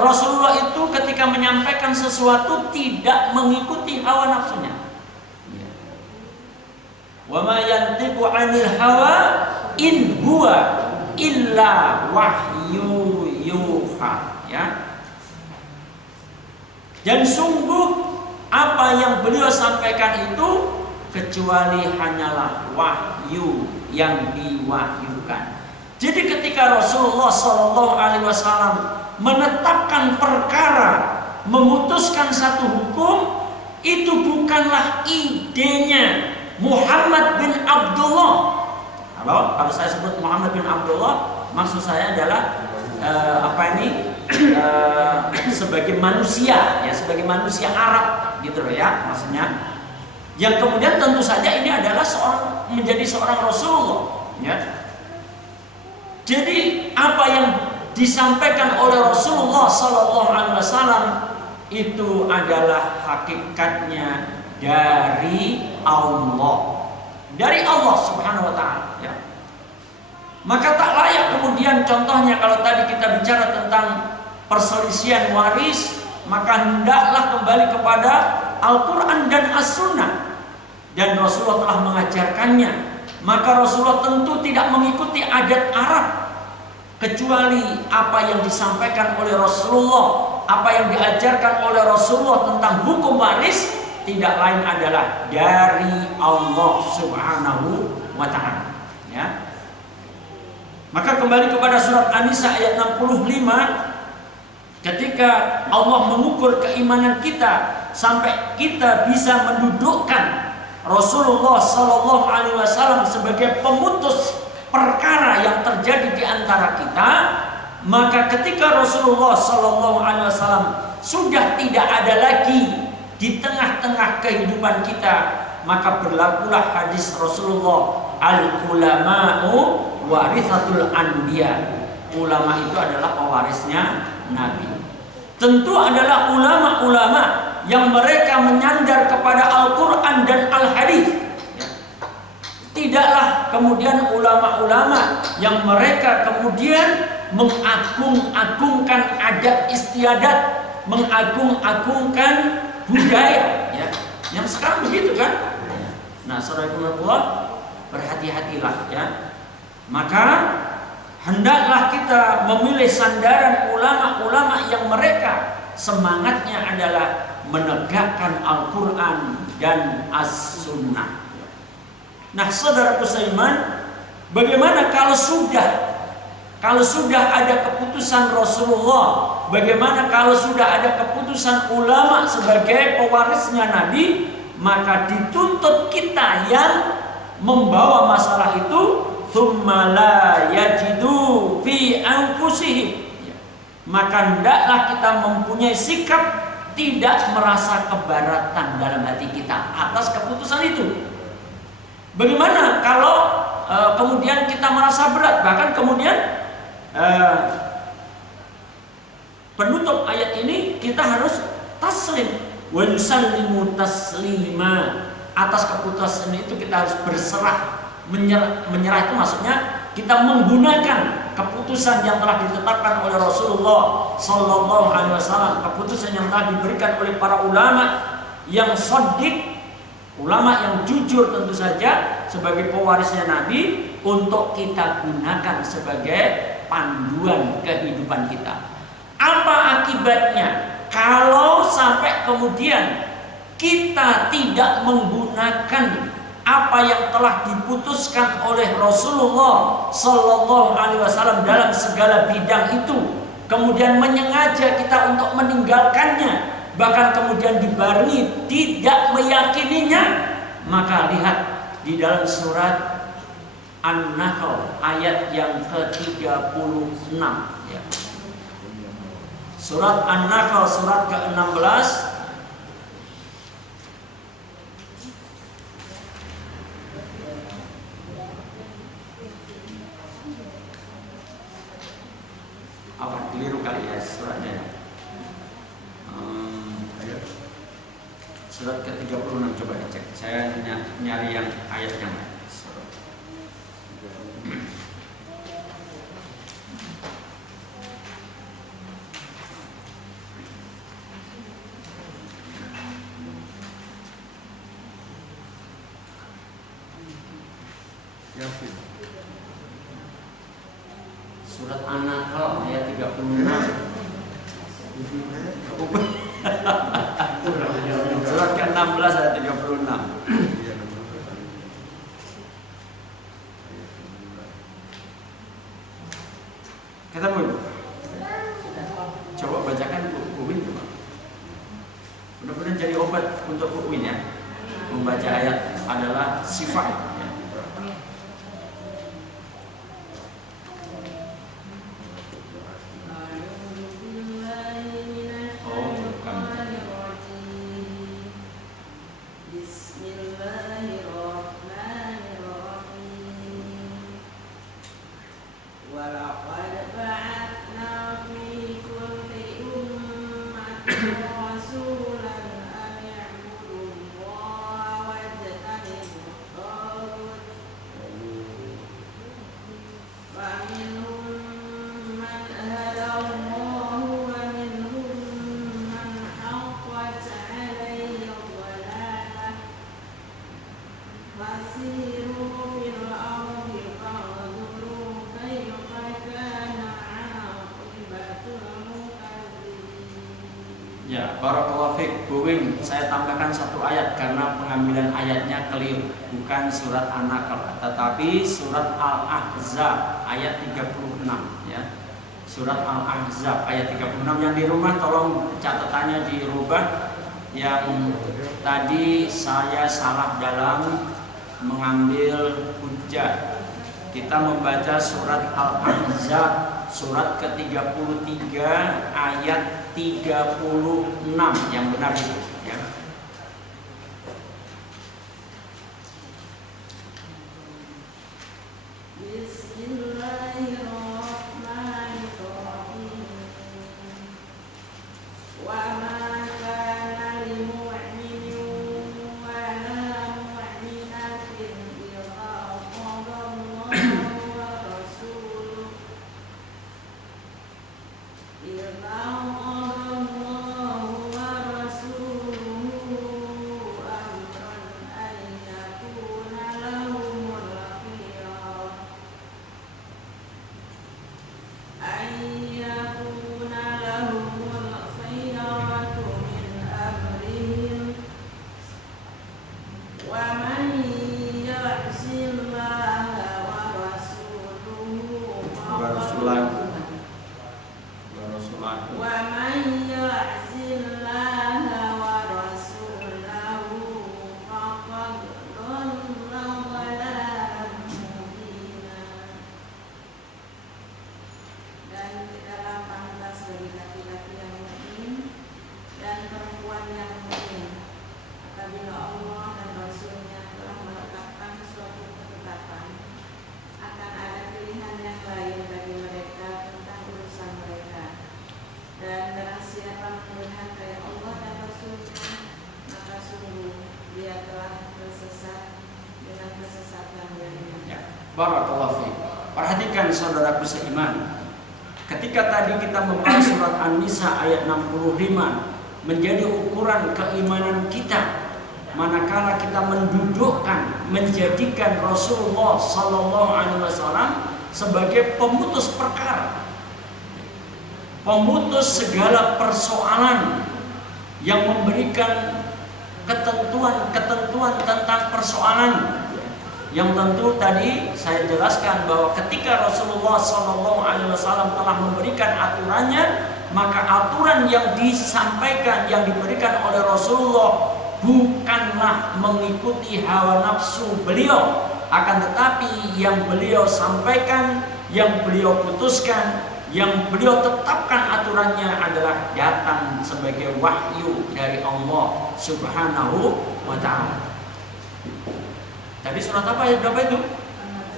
Rasulullah itu ketika menyampaikan sesuatu tidak mengikuti hawa nafsunya. Wa ma yantiqu 'anil hawa in huwa illa wahyu yuha ya. Dan sungguh apa yang beliau sampaikan itu kecuali hanyalah wahyu yang diwahyukan. Jadi ketika Rasulullah Sallallahu Alaihi Wasallam menetapkan perkara, memutuskan satu hukum, itu bukanlah idenya Muhammad bin Abdullah. Kalau saya sebut Muhammad bin Abdullah, maksud saya adalah sebagai manusia ya, sebagai manusia Arab gitu loh ya, maksudnya. Yang kemudian tentu saja ini adalah menjadi seorang Rasulullah ya. Jadi apa yang disampaikan oleh Rasulullah Sallallahu Alaihi Wasallam itu adalah hakikatnya dari Allah Subhanahu Wa Taala ya. Maka tak layak kemudian contohnya kalau tadi kita bicara tentang perselisihan waris, maka hendaklah kembali kepada Al-Quran dan As-Sunnah. Dan Rasulullah telah mengajarkannya. Maka Rasulullah tentu tidak mengikuti adat Arab, kecuali apa yang disampaikan oleh Rasulullah, apa yang diajarkan oleh Rasulullah tentang hukum waris, tidak lain adalah dari Allah Subhanahu wa Ta'ala ya. Maka kembali kepada surat An-Nisa ayat 65, ketika Allah mengukur keimanan kita sampai kita bisa mendudukkan Rasulullah Sallallahu Alaihi Wasallam sebagai pemutus perkara yang terjadi di antara kita, maka ketika Rasulullah Sallallahu Alaihi Wasallam sudah tidak ada lagi di tengah-tengah kehidupan kita, maka berlakulah hadis Rasulullah, al-ulama'u warithatul anbiya. Ulama itu adalah pewarisnya Nabi. Tentu adalah ulama-ulama yang mereka menyandar kepada Al-Quran dan Al-Hadis. Tidaklah kemudian ulama-ulama yang mereka kemudian mengagung-agungkan adat istiadat, mengagung-agungkan budaya ya. Yang sekarang begitu kan. Nah, saudara-saudara, berhati-hatilah ya. Maka hendaklah kita memilih sandaran ulama-ulama yang mereka semangatnya adalah menegakkan Al-Quran dan As-Sunnah. Nah, saudaraku seiman, bagaimana kalau sudah ada keputusan Rasulullah, bagaimana kalau sudah ada keputusan ulama sebagai pewarisnya Nabi, maka dituntut kita yang membawa masalah itu thumma la yajidu fi anfusihim, maka hendaklah kita mempunyai sikap tidak merasa keberatan dalam hati kita atas keputusan itu. Bagaimana kalau kemudian kita merasa berat, bahkan kemudian penutup ayat ini kita harus taslim wa yusallimu taslima, atas keputusan itu kita harus berserah, menyerah itu maksudnya kita menggunakan keputusan yang telah ditetapkan oleh Rasulullah Sallallahu Alaihi Wasallam, keputusan yang telah diberikan oleh para ulama yang shadiq, ulama yang jujur tentu saja sebagai pewarisnya Nabi, untuk kita gunakan sebagai panduan kehidupan kita. Apa akibatnya kalau sampai kemudian kita tidak menggunakan apa yang telah diputuskan oleh Rasulullah Sallallahu Alaihi Wasallam dalam segala bidang itu, kemudian menyengaja kita untuk meninggalkannya, bahkan kemudian dibarengi tidak meyakininya? Maka lihat di dalam surat An-Nahl ayat yang ke-36 ya. Surat An-Nahl surat ke-16 apa keliru kali ya suratnya. Surat ke-36 coba dicek. Saya nyari yang ayatnya. Yasin. Surat An-Nahl ayat 36. Surat ke-16 ayat 36. Ketemu Ibu? Coba bacakan Bu Win. Mudah-mudahan jadi obat untuk Bu Win ya. Membaca ayat adalah sifat. Ya, barakallahu fiik. Bu Win, saya tambahkan satu ayat karena pengambilan ayatnya keliru. Bukan surat An-Nahl, tetapi surat Al-Ahzab ayat 36 ya. Surat Al-Ahzab ayat 36. Yang di rumah tolong catatannya dirubah. Yang tadi saya salah dalam mengambil hujjah. Kita membaca surat Al-Ahzab surat ke-33 ayat 36 yang benar itu ya. wa rasulahu wa man ya'sillaha wa rasulahu faqad dhalla dhalalan mubina. Dan tidaklah pantas bagi laki-laki yang mukmin dan perempuan yang mukmin apabila Allah dan Rasulnya telah menetapkan suatu ketetapan akan ada pilihan yang lain bagi mereka tentang urusan mereka. Dan barang siapa mendurhakai Allah dan Rasulnya, maka sungguh dia telah tersesat dengan kesesatan yang nyata. Ya, barakallahu fiik. Perhatikan saudaraku seiman. Ketika tadi kita membahas surat An-Nisa ayat 65 menjadi ukuran keimanan kita, manakala kita mendudukkan, menjadikan Rasulullah Sallallahu Alaihi Wasallam sebagai pemutus perkara, pemutus segala persoalan, yang memberikan ketentuan-ketentuan tentang persoalan. Yang tentu tadi saya jelaskan bahwa ketika Rasulullah Sallallahu Alaihi Wasallam telah memberikan aturannya, maka aturan yang disampaikan, yang diberikan oleh Rasulullah bukanlah mengikuti hawa nafsu beliau, akan tetapi yang beliau sampaikan, yang beliau putuskan, yang beliau tetapkan aturannya adalah datang sebagai wahyu dari Allah Subhanahu wa ta'ala. Tadi surat apa ayat berapa itu?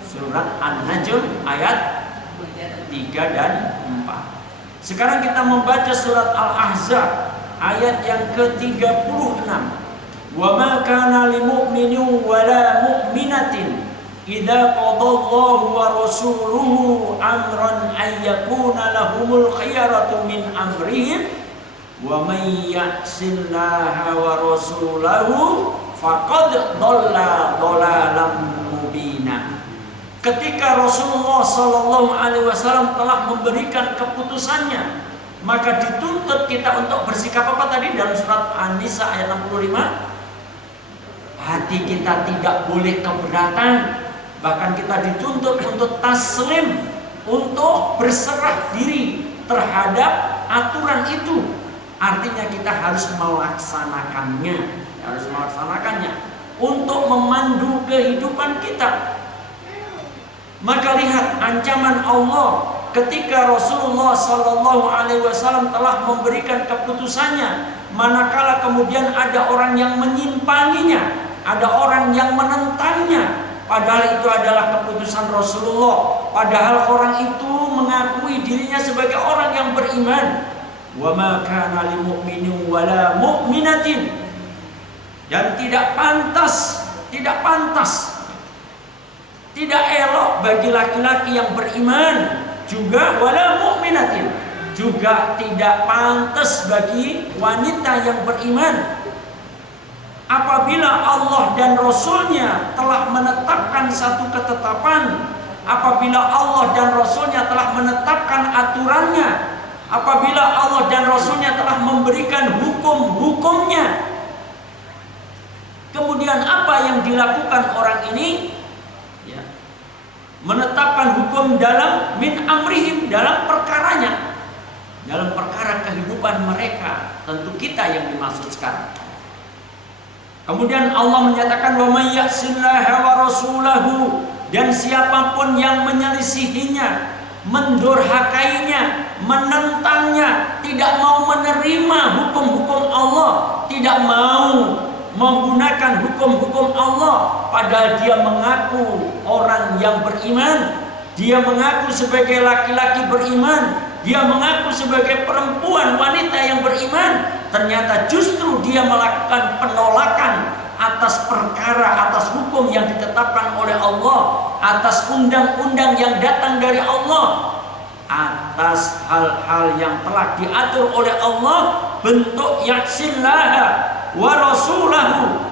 Surat An-Najm ayat 3 dan 4. Sekarang kita membaca surat Al-Ahzab ayat yang ke-36. Wa ma kana lil mu'minin wa la mu'minatin idza qadallahu wa rasuluhu amran ay yakuna lahumul khiyaratu min amrihim wa may ya'sillaha wa rasulahu faqad dhalla dhalalan mubina. Ketika Rasulullah Sallallahu Alaihi Wasallam telah memberikan keputusannya, maka dituntut kita untuk bersikap apa tadi dalam surat An-Nisa ayat 65? Hati kita tidak boleh keberatan, bahkan kita dituntut untuk taslim, untuk berserah diri terhadap aturan itu. Artinya kita harus melaksanakannya, untuk memandu kehidupan kita. Maka lihat ancaman Allah ketika Rasulullah Sallallahu Alaihi Wasallam telah memberikan keputusannya, manakala kemudian ada orang yang menyimpanginya, ada orang yang menentangnya, padahal itu adalah keputusan Rasulullah, padahal orang itu mengakui dirinya sebagai orang yang beriman. Wa ma kana lil mu'minin wa la mu'minatin, dan tidak pantas, tidak elok bagi laki-laki yang beriman, juga wala mu'minatin, juga tidak pantas bagi wanita yang beriman, apabila Allah dan Rasulnya telah menetapkan satu ketetapan, apabila Allah dan Rasulnya telah menetapkan aturannya, apabila Allah dan Rasulnya telah memberikan hukum-hukumnya, kemudian apa yang dilakukan orang ini? Ya, menetapkan hukum dalam min amrihim, dalam perkaranya, dalam perkara kehidupan mereka, tentu kita yang dimaksud sekarang. Kemudian Allah menyatakan wa may ya'sillaha wa rasulahu, dan siapapun yang menyelisihinya, mendurhakainya, menentangnya, tidak mau menerima hukum-hukum Allah, tidak mau menggunakan hukum-hukum Allah, padahal dia mengaku orang yang beriman, dia mengaku sebagai laki-laki beriman, dia mengaku sebagai perempuan wanita yang beriman, ternyata justru dia melakukan penolakan atas perkara, atas hukum yang ditetapkan oleh Allah, atas undang-undang yang datang dari Allah, atas hal-hal yang telah diatur oleh Allah, bentuk ya'sillaha wa rasulahu,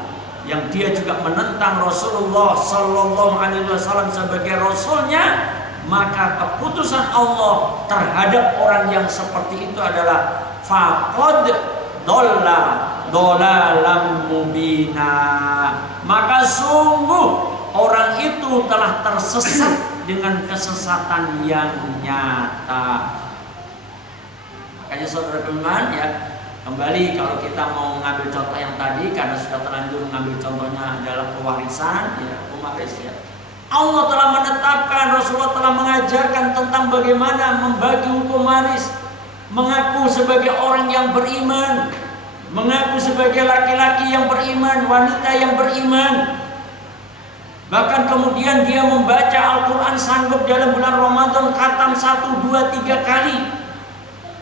yang dia juga menentang Rasulullah Sallallahu Alaihi Wasallam sebagai Rasulnya. Maka keputusan Allah terhadap orang yang seperti itu adalah faqad dhalla dhalalan mubina, maka sungguh orang itu telah tersesat dengan kesesatan yang nyata. Makanya saudara teman ya, kembali kalau kita mau mengambil contoh yang tadi, karena sudah terlanjur mengambil contohnya adalah pewarisan ya, pewaris ya. Allah telah menetapkan, Rasulullah telah mengajarkan tentang bagaimana membagi hukum waris. Mengaku sebagai orang yang beriman, mengaku sebagai laki-laki yang beriman, wanita yang beriman. Bahkan kemudian dia membaca Al-Quran sanggup dalam bulan Ramadan khatam 1, 2, 3 kali.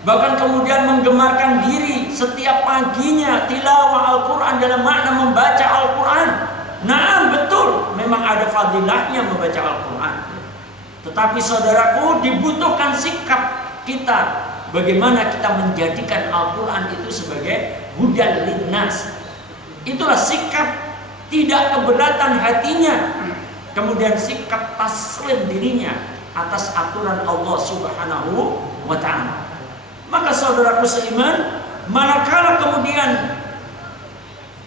Bahkan kemudian menggemarkan diri setiap paginya tilawah Al-Quran dalam makna membaca Al-Quran. Nah betul, memang ada fadilahnya membaca Al-Quran. Tetapi saudaraku, dibutuhkan sikap kita. Bagaimana kita menjadikan Al-Quran itu sebagai hudal linnas. Itulah sikap tidak keberatan hatinya, kemudian sikap taslim dirinya atas aturan Allah Subhanahu wa ta'ala. Maka saudaraku seiman, manakala kemudian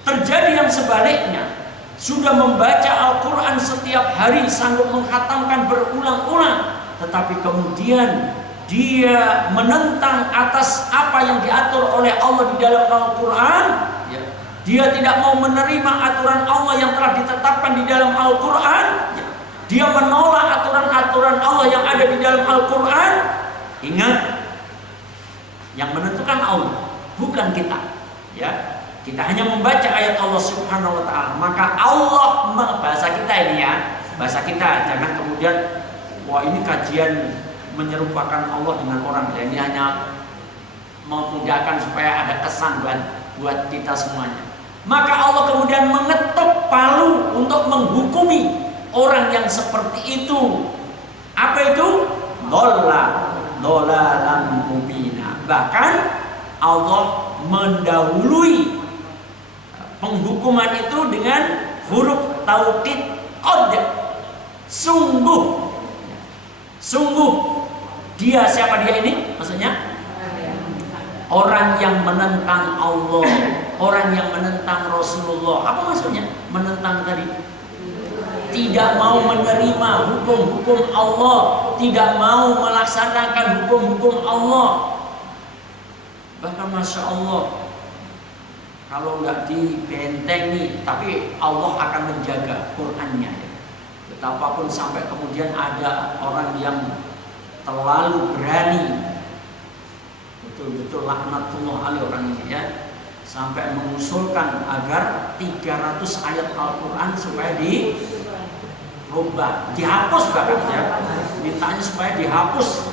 terjadi yang sebaliknya, sudah membaca Al-Quran setiap hari, sanggup menghatamkan berulang-ulang, tetapi kemudian dia menentang atas apa yang diatur oleh Allah di dalam Al-Quran, dia tidak mau menerima aturan Allah yang telah ditetapkan di dalam Al-Quran, dia menolak aturan-aturan Allah yang ada di dalam Al-Quran. Ingat, yang menentukan Allah, bukan kita ya. Kita hanya membaca ayat Allah Subhanahu wa ta'ala. Maka Allah, bahasa kita ini ya, bahasa kita, jangan kemudian wah ini kajian menyerupakan Allah dengan orang. Ini hanya memudahkan supaya ada kesan buat kita semuanya. Maka Allah kemudian mengetuk palu untuk menghukumi orang yang seperti itu. Apa itu? Dhalalan mubina. Bahkan Allah mendahului penghukuman itu dengan huruf taukid qad. Sungguh dia, siapa dia ini? Maksudnya orang yang menentang Allah, orang yang menentang Rasulullah. Apa maksudnya menentang tadi? Tidak mau menerima hukum-hukum Allah, tidak mau melaksanakan hukum-hukum Allah. Bahkan Masya Allah, kalau nggak dibentengi, tapi Allah akan menjaga Qur'annya ya. Betapapun sampai kemudian ada orang yang terlalu berani, betul-betul laknatullah alaihi orang ini ya, sampai mengusulkan agar 300 ayat Al-Quran supaya dirubah, dihapus bahkan ya, mintanya supaya dihapus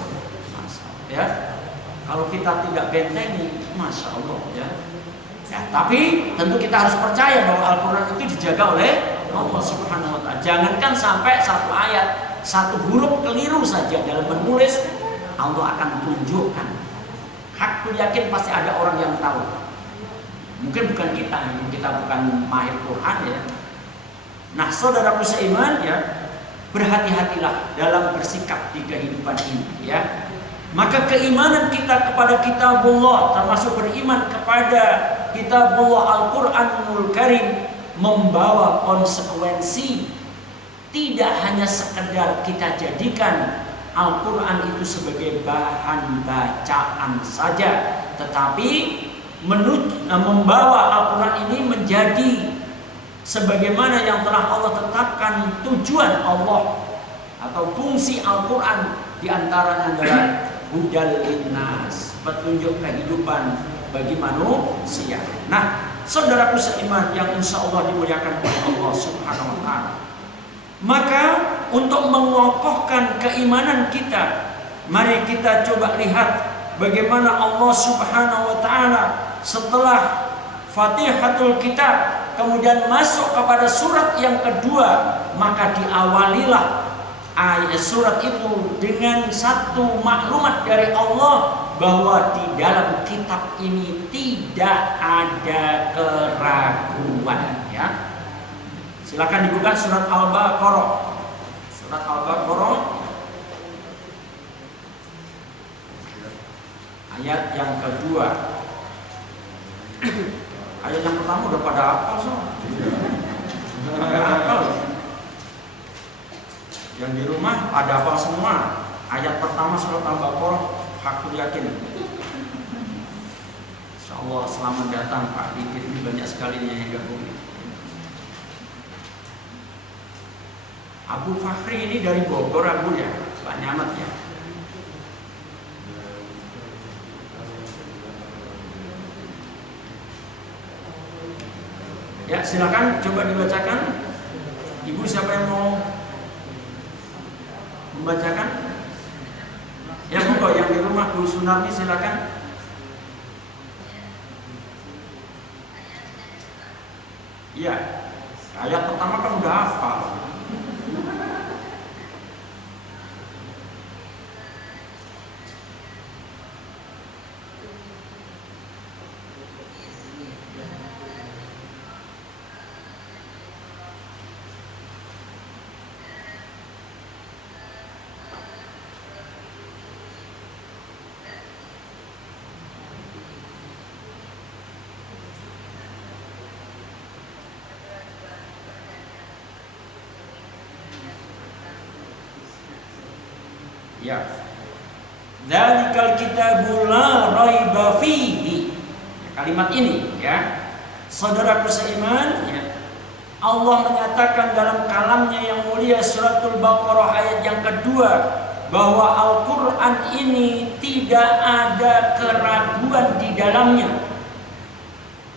ya. Kalau kita tidak bentengi, Masya Allah ya. Ya, tapi tentu kita harus percaya bahwa Al-Quran itu dijaga oleh Allah Subhanahu wa ta'ala. Jangankan sampai satu ayat, satu huruf keliru saja dalam menulis, Allah akan tunjukkan. Hakul yakin pasti ada orang yang tahu. Mungkin bukan kita bukan mahir Quran ya. Nah, saudaraku seiman ya, berhati-hatilah dalam bersikap di kehidupan ini ya. Maka keimanan kita kepada kitabullah, termasuk beriman kepada kitabullah Al-Quranul Karim, membawa konsekuensi. Tidak hanya sekedar kita jadikan Al-Quran itu sebagai bahan bacaan saja, tetapi membawa Al-Quran ini menjadi sebagaimana yang telah Allah tetapkan tujuan Allah atau fungsi Al-Quran, diantaranya adalah hudal linnas, petunjuk kehidupan bagi manusia. Nah, saudaraku seiman yang insya Allah dimuliakan oleh Allah Subhanahu wa ta'ala, maka untuk mengokohkan keimanan kita, mari kita coba lihat bagaimana Allah Subhanahu wa ta'ala setelah Fatihatul Kitab kemudian masuk kepada surat yang kedua, maka diawalilah ayat surat itu dengan satu maklumat dari Allah bahwa di dalam kitab ini tidak ada keraguan ya. Silakan dibuka surat Al-Baqarah. Surat Al-Baqarah ayat yang kedua. Ayat yang pertama udah pada hafal semua. Pada hafal. Yang di rumah ada apa semua? Ayat pertama surat Al-Baqarah, aku yakin. Insyaallah selamat datang Pak Dikit, ini banyak sekali yang gabung. Abu Fakhri ini dari Bogor, Abu ya, Pak Nyamat ya. Ya silakan coba dibacakan. Ibu siapa yang mau membacakan? Ya monggo, yang di rumah Bu Sunarmi silakan. Iya, ayat pertama kan udah hafal. Ya. Dzalikal kitabul la raiba fihi. Kalimat ini ya. Saudaraku seiman ya. Allah menyatakan dalam kalamnya yang mulia suratul Baqarah ayat yang kedua bahwa Al-Qur'an ini tidak ada keraguan di dalamnya.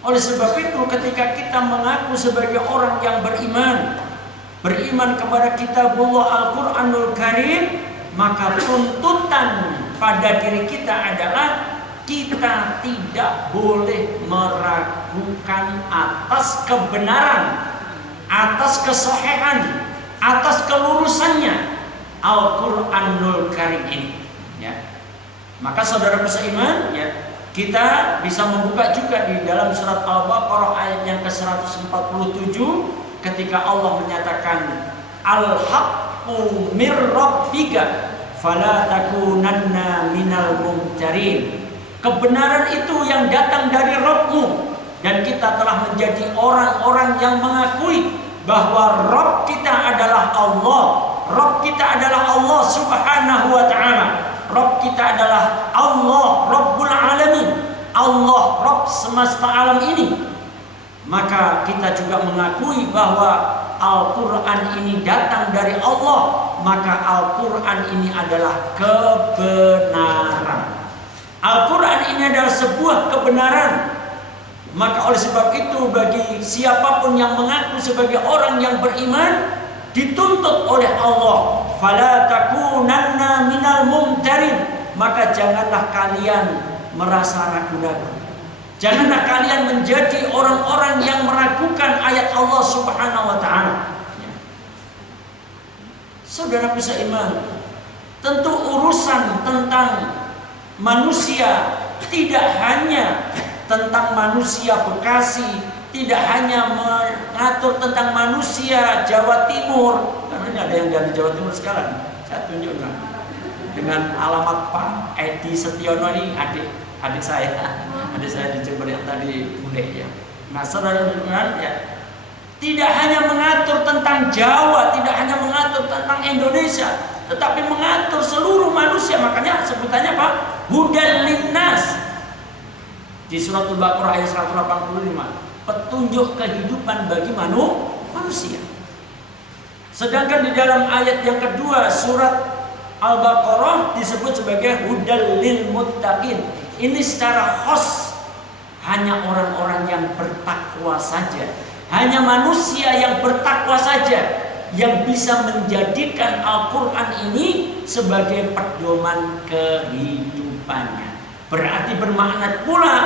Oleh sebab itu ketika kita mengaku sebagai orang yang beriman kepada kitabullah Al-Qur'anul Karim, maka tuntutan pada diri kita adalah kita tidak boleh meragukan atas kebenaran, atas kesahihan, atas kelurusannya Al-Qur'anul Karim ini. Ya. Maka saudara seiman, ya, kita bisa membuka juga di dalam surat Al-Baqarah ayat yang ke-147 ketika Allah menyatakan Al-haqqu mir rabbika fala takunanna minal mumtarin. Kebenaran itu yang datang dari Rabbmu, dan kita telah menjadi orang-orang yang mengakui bahwa Rabb kita adalah Allah. Rabb kita adalah Allah Subhanahu wa ta'ala. Rabb kita adalah Allah Rabbul Alamin. Allah Rabb semesta alam ini. Maka kita juga mengakui bahwa Al-Quran ini datang dari Allah. Maka Al-Quran ini adalah kebenaran. Al-Quran ini adalah sebuah kebenaran. Maka oleh sebab itu bagi siapapun yang mengaku sebagai orang yang beriman, dituntut oleh Allah, fala takunanna minal mumtarin. Maka janganlah kalian merasa ragu-ragu. Janganlah kalian menjadi orang-orang yang meragukan ayat Allah Subhanahu wa ta'ala. Saudara seiman, tentu urusan tentang manusia tidak hanya tentang manusia Bekasi, tidak hanya mengatur tentang manusia Jawa Timur, karena ini ada yang dari Jawa Timur sekarang. Saya tunjukkan dengan alamat Pak Edi Setiono, ini adik saya di Jember yang tadi boleh ya. Nah, saudara-saudara ya, tidak hanya mengatur tentang Jawa, tidak hanya mengatur tentang Indonesia, tetapi mengatur seluruh manusia. Makanya sebutannya apa? Hudal linnas. Di surat Al-Baqarah ayat 185, petunjuk kehidupan bagi manusia. Sedangkan di dalam ayat yang kedua surat Al-Baqarah disebut sebagai hudal lil muttaqin. Ini secara khos hanya orang-orang yang bertakwa saja, hanya manusia yang bertakwa saja yang bisa menjadikan Al-Quran ini sebagai pedoman kehidupannya. Berarti bermakna pula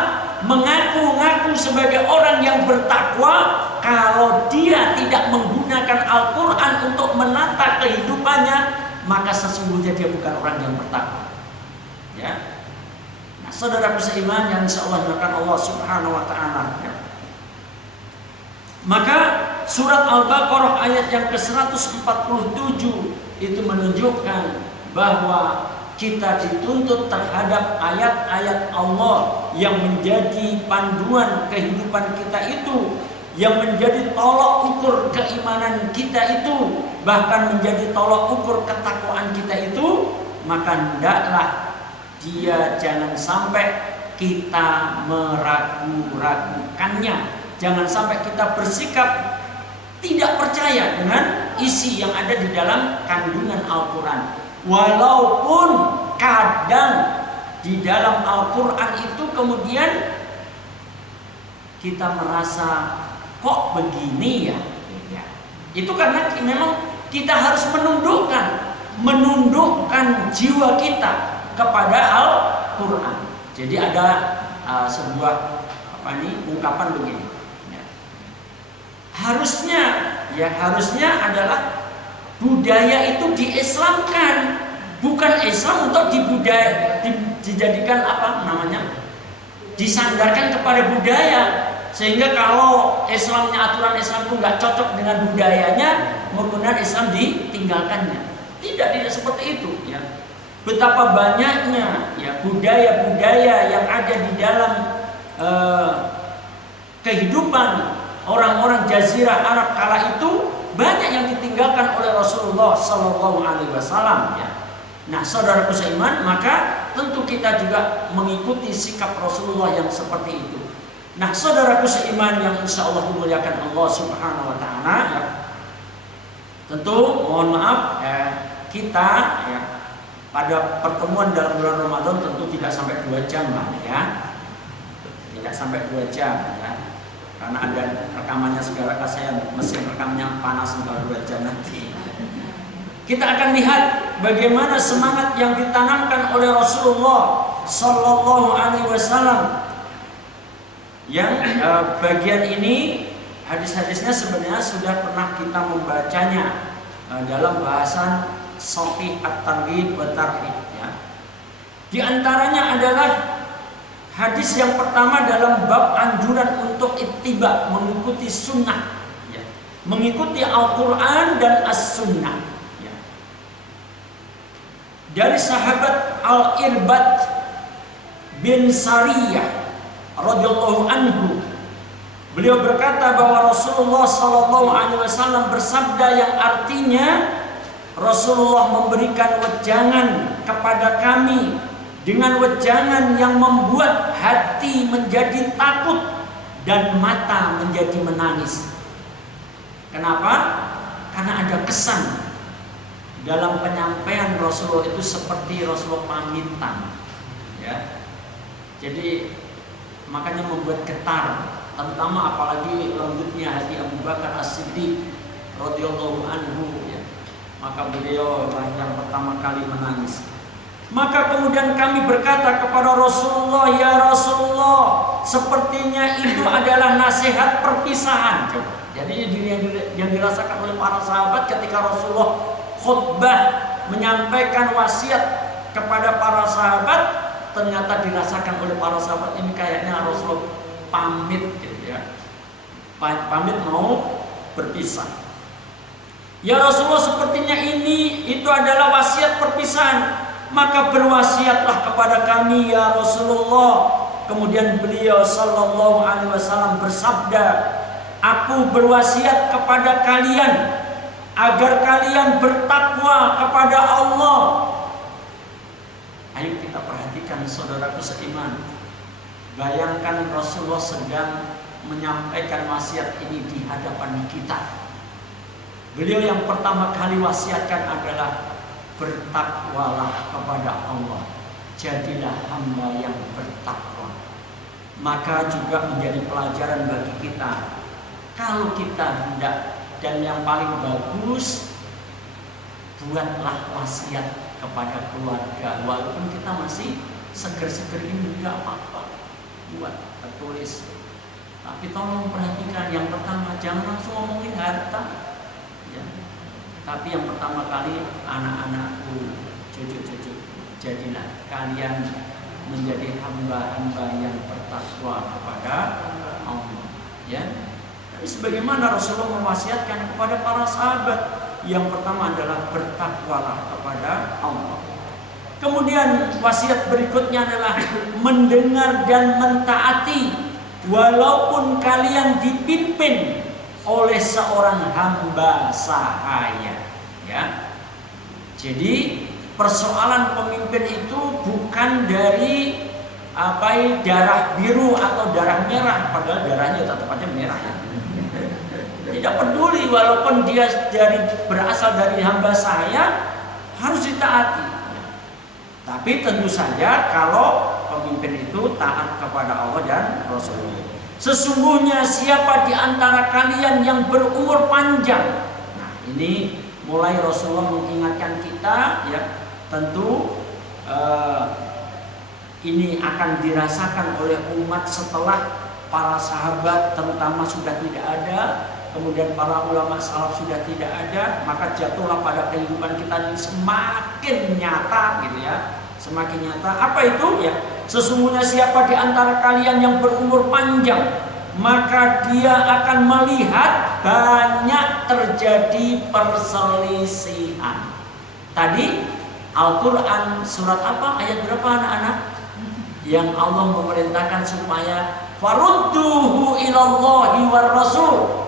mengaku-ngaku sebagai orang yang bertakwa, kalau dia tidak menggunakan Al-Quran untuk menata kehidupannya, maka sesungguhnya dia bukan orang yang bertakwa. Ya. Nah, saudara seiman yang insyaallah dilakukan Allah Subhanahu wa ta'ala. Ya. Maka surat Al-Baqarah ayat yang ke-147 itu menunjukkan bahwa kita dituntut terhadap ayat-ayat Allah yang menjadi panduan kehidupan kita itu, yang menjadi tolok ukur keimanan kita itu, bahkan menjadi tolok ukur ketakwaan kita itu, maka hendaklah dia jangan sampai kita meragu-ragukannya. Jangan sampai kita bersikap tidak percaya dengan isi yang ada di dalam kandungan Al-Quran. Walaupun kadang di dalam Al-Quran itu kemudian kita merasa kok begini ya. Itu karena memang kita harus menundukkan jiwa kita kepada Al-Quran. Jadi ada sebuah ungkapan begini. Harusnya adalah budaya itu diislamkan, bukan Islam untuk dijadikan disandarkan kepada budaya, sehingga kalau aturan Islam itu nggak cocok dengan budayanya, kemudian Islam ditinggalkannya. Tidak seperti itu ya. Betapa banyaknya ya budaya-budaya yang ada di dalam kehidupan orang-orang Jazirah Arab kala itu, banyak yang ditinggalkan oleh Rasulullah Sallallahu Alaihi Wasallam. Ya. Nah, saudaraku seiman, maka tentu kita juga mengikuti sikap Rasulullah yang seperti itu. Nah, saudaraku seiman yang insya Allah dimuliakan Allah Subhanahu Wa Taala, ya. Tentu mohon maaf kita ya, pada pertemuan dalam bulan Ramadan tentu tidak sampai 2 jam lah ya. Tidak sampai 2 jam ya. Karena ada rekamannya segala, saya mesin rekamnya panas kalau 2 jam nanti. Kita akan lihat bagaimana semangat yang ditanamkan oleh Rasulullah Sallallahu Alaihi Wasallam. Yang bagian ini hadis-hadisnya sebenarnya sudah pernah kita membacanya dalam bahasan Shahih At-Targhib wa Tarhib ya. Di antaranya adalah hadis yang pertama dalam bab anjuran untuk ittiba, mengikuti sunnah ya. Mengikuti Al-Quran dan As-Sunnah ya. Dari sahabat Al-Irbad bin Sariyah radhiyallahu anhu, beliau berkata bahwa Rasulullah Sallallahu Alaihi Wasallam bersabda yang artinya Rasulullah memberikan wejangan kepada kami dengan wejangan yang membuat hati menjadi takut dan mata menjadi menangis. Kenapa? Karena ada kesan dalam penyampaian Rasulullah itu seperti Rasulullah pamitan ya. Jadi makanya membuat getar, terutama apalagi lembutnya hati Abu Bakar As-Siddiq radhiyallahu anhu ya. Maka beliau yang pertama kali menangis. Maka kemudian kami berkata kepada Rasulullah, ya Rasulullah, sepertinya itu adalah nasihat perpisahan. Jadi yang dirasakan oleh para sahabat ketika Rasulullah khutbah menyampaikan wasiat kepada para sahabat, ternyata dirasakan oleh para sahabat ini kayaknya Rasulullah pamit gitu ya. Pamit mau berpisah. Ya Rasulullah, sepertinya itu adalah wasiat perpisahan. Maka berwasiatlah kepada kami ya Rasulullah. Kemudian beliau Sallallahu Alaihi Wasallam bersabda, aku berwasiat kepada kalian agar kalian bertakwa kepada Allah. Ayo kita perhatikan saudaraku seiman. Bayangkan Rasulullah sedang menyampaikan wasiat ini di hadapan kita. Beliau yang pertama kali wasiatkan adalah bertakwalah kepada Allah. Jadilah hamba yang bertakwa. Maka juga menjadi pelajaran bagi kita. Kalau kita hendak dan yang paling bagus, buatlah wasiat kepada keluarga. Walaupun kita masih seger-seger ini, enggak apa-apa, buat tertulis. Tapi tolong perhatikan, yang pertama jangan langsung ngomongin harta ya. Tapi yang pertama kali, anak-anakku, cucu-cucu, jadilah kalian menjadi hamba-hamba yang bertakwa kepada Allah ya. Tapi sebagaimana Rasulullah mewasiatkan kepada para sahabat, yang pertama adalah bertakwalah kepada Allah. Kemudian wasiat berikutnya adalah mendengar dan mentaati walaupun kalian dipimpin oleh seorang hamba sahaya, ya. Jadi persoalan pemimpin itu bukan dari darah biru atau darah merah, padahal darahnya tetap aja merah. Tidak peduli walaupun dia berasal dari hamba sahaya, harus ditaati. Tapi tentu saja kalau pemimpin itu taat kepada Allah dan Rasulullah. Sesungguhnya siapa di antara kalian yang berumur panjang. Nah, ini mulai Rasulullah mengingatkan kita, ya, tentu ini akan dirasakan oleh umat setelah para sahabat terutama sudah tidak ada, kemudian para ulama salaf sudah tidak ada, maka jatuhlah pada kehidupan kita ini semakin nyata, gitu ya, semakin nyata. Apa itu? Ya, sesungguhnya siapa di antara kalian yang berumur panjang, maka dia akan melihat banyak terjadi perselisihan. Tadi Al-Quran surat apa? Ayat berapa anak-anak? Yang Allah memerintahkan supaya farudduhu ilallahi war rasul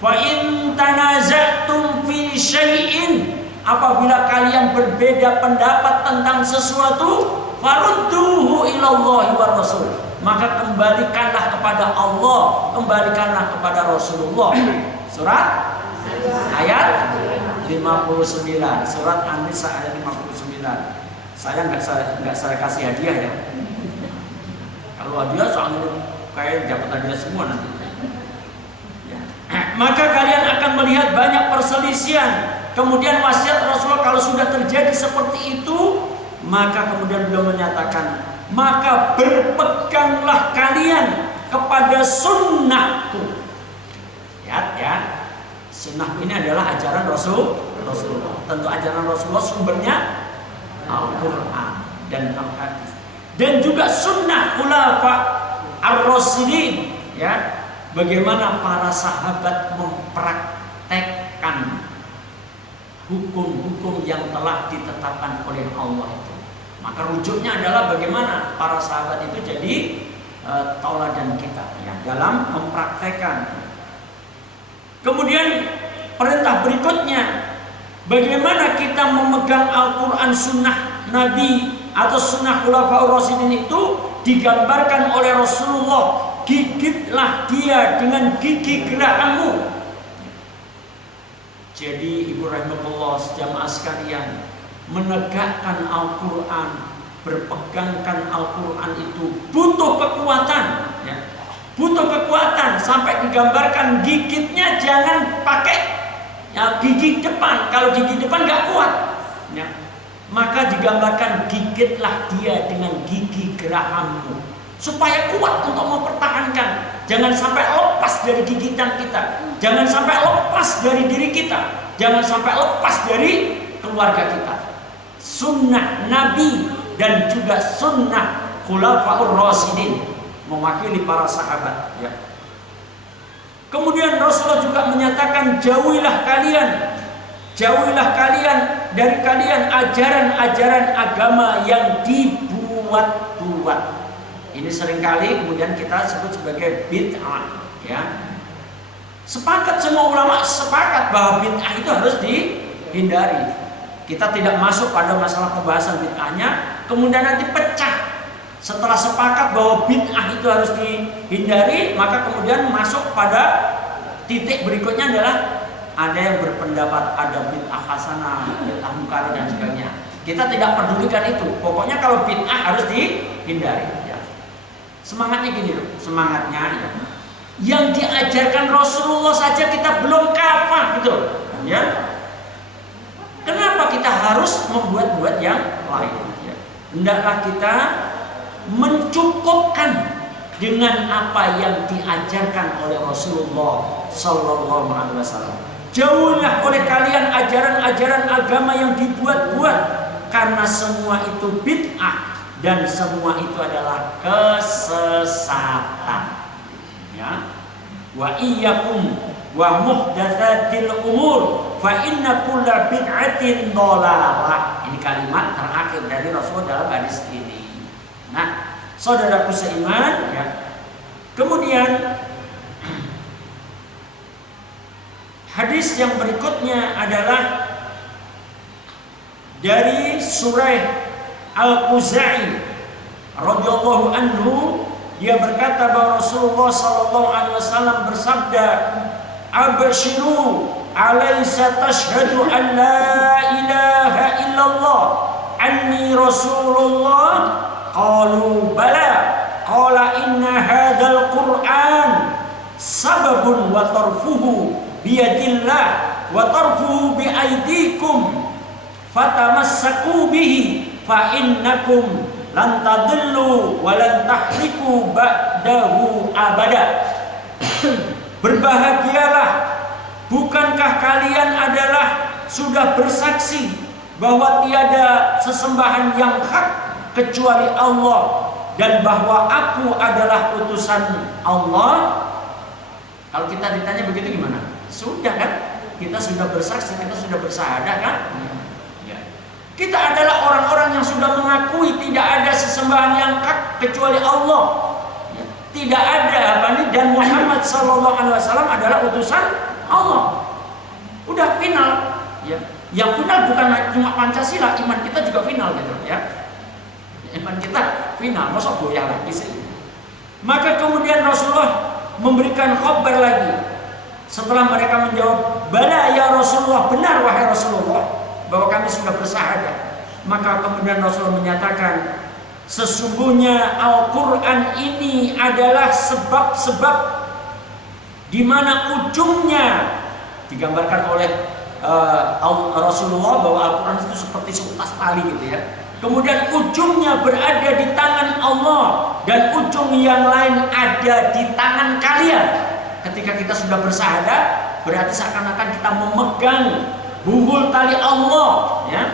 fa in tanaza'tum fi syai'in, apabila kalian berbeda pendapat tentang sesuatu, farudduhu ilallahi war rasul, maka kembalikanlah kepada Allah, kembalikanlah kepada Rasulullah. Surat ayat 59, surat An-Nisa ayat 59. Saya nggak saya kasih hadiah, ya. Kalau hadiah soalnya kayak dapat hadiah semua nanti. Ya. Maka kalian akan melihat banyak perselisihan. Kemudian wasiat Rasulullah kalau sudah terjadi seperti itu, maka kemudian beliau menyatakan, maka berpeganglah kalian kepada sunnahku. Ya. Sunnah ini adalah ajaran Rasulullah. Tentu ajaran Rasulullah sumbernya Al-Quran dan Al-Hadis, dan juga sunnah khulafa ar-rasyidin, ya, bagaimana para sahabat mempraktekkan hukum-hukum yang telah ditetapkan oleh Allah itu. Maka rujuknya adalah bagaimana para sahabat itu jadi tauladan kita, ya, dalam mempraktekkan. Kemudian perintah berikutnya, bagaimana kita memegang Al-Quran, sunnah Nabi atau sunnah khulafaur rasyidin itu digambarkan oleh Rasulullah. Gigitlah dia dengan gigi gerahmu. Jadi ibu rahimahullah, jamaah sekalian, menegakkan Al-Quran, berpegangkan Al-Quran itu butuh kekuatan, ya. Butuh kekuatan sampai digambarkan gigitnya jangan pakai, ya, gigi depan. Kalau gigi depan nggak kuat, ya, maka digambarkan gigitlah dia dengan gigi gerahammu supaya kuat untuk mempertahankan. Jangan sampai lepas dari gigitan kita, jangan sampai lepas dari diri kita, jangan sampai lepas dari keluarga kita. Sunnah Nabi dan juga sunnah khulafaur rasyidin mewakili para sahabat, ya. Kemudian Rasulullah juga menyatakan, jauhilah kalian dari kalian ajaran-ajaran agama yang dibuat-buat. Ini seringkali kemudian kita sebut sebagai bid'ah, ya. Sepakat semua ulama sepakat bahwa bid'ah itu harus dihindari. Kita tidak masuk pada masalah pembahasan bid'ahnya, kemudian nanti pecah. Setelah sepakat bahwa bid'ah itu harus dihindari, maka kemudian masuk pada titik berikutnya adalah ada yang berpendapat ada bid'ah hasanah, bid'ah munkar dan sebagainya. Kita tidak pedulikan itu. Pokoknya kalau bid'ah harus dihindari, ya. Semangatnya gini loh, semangatnya, ya. Yang diajarkan Rasulullah saja kita belum kafah, gitu, ya. Kenapa kita harus membuat-buat yang lain, ya? Hendaklah kita mencukupkan dengan apa yang diajarkan oleh Rasulullah Sallallahu Alaihi Wasallam. Jauhlah oleh kalian ajaran-ajaran agama yang dibuat-buat, karena semua itu bid'ah dan semua itu adalah kesesatan. Ya, wa iyyakum wa muhdatsatil umur fa inna kulla bid'atin dhalalah. Ini kalimat terakhir dari Rasul dalam hadis ini. Nah, saudaraku seiman, ya, Kemudian hadis yang berikutnya adalah dari Surah Al-Khuzai radhiyallahu anhu. Dia berkata bahwa Rasulullah sallallahu alaihi wasallam bersabda, "Abshiru, alaysa tashhadu an la ilaha illallah anni Rasulullah?" Qalu bala. Qala inna hadzal Qur'an sababun wa tarfuhu biyadillah wa tarfuhu biaidikum fatamassaku bihi fa innakum lan tadillu wa lan tahliku ba'dahu abada. Berbahagialah, bukankah kalian adalah sudah bersaksi bahwa tiada sesembahan yang hak kecuali Allah dan bahwa aku adalah utusan Allah? Kalau kita ditanya begitu gimana? Sudah kan? Kita sudah bersaksi, kita sudah bersahadat kan? Kita adalah orang-orang yang sudah mengakui tidak ada sesembahan yang hak kecuali Allah. Tidak ada apa nih, dan Muhammad sallallahu alaihi wasallam adalah utusan Allah. Udah final, ya. Yang final bukan cuma Pancasila, iman kita juga final gitu ya. Iman kita final, masa goyah lagi sih. Maka kemudian Rasulullah memberikan khabar lagi. Setelah mereka menjawab, "Bala ya Rasulullah," benar wahai Rasulullah, bahwa kami sudah bersahadat. Maka kemudian Rasulullah menyatakan, sesungguhnya Al-Quran ini adalah sebab-sebab di mana ujungnya digambarkan oleh Rasulullah bahwa Al-Quran itu seperti seutas tali gitu ya. Kemudian ujungnya berada di tangan Allah dan ujung yang lain ada di tangan kalian. Ketika kita sudah bersahadat, berarti seakan-akan kita memegang buhul tali Allah, ya.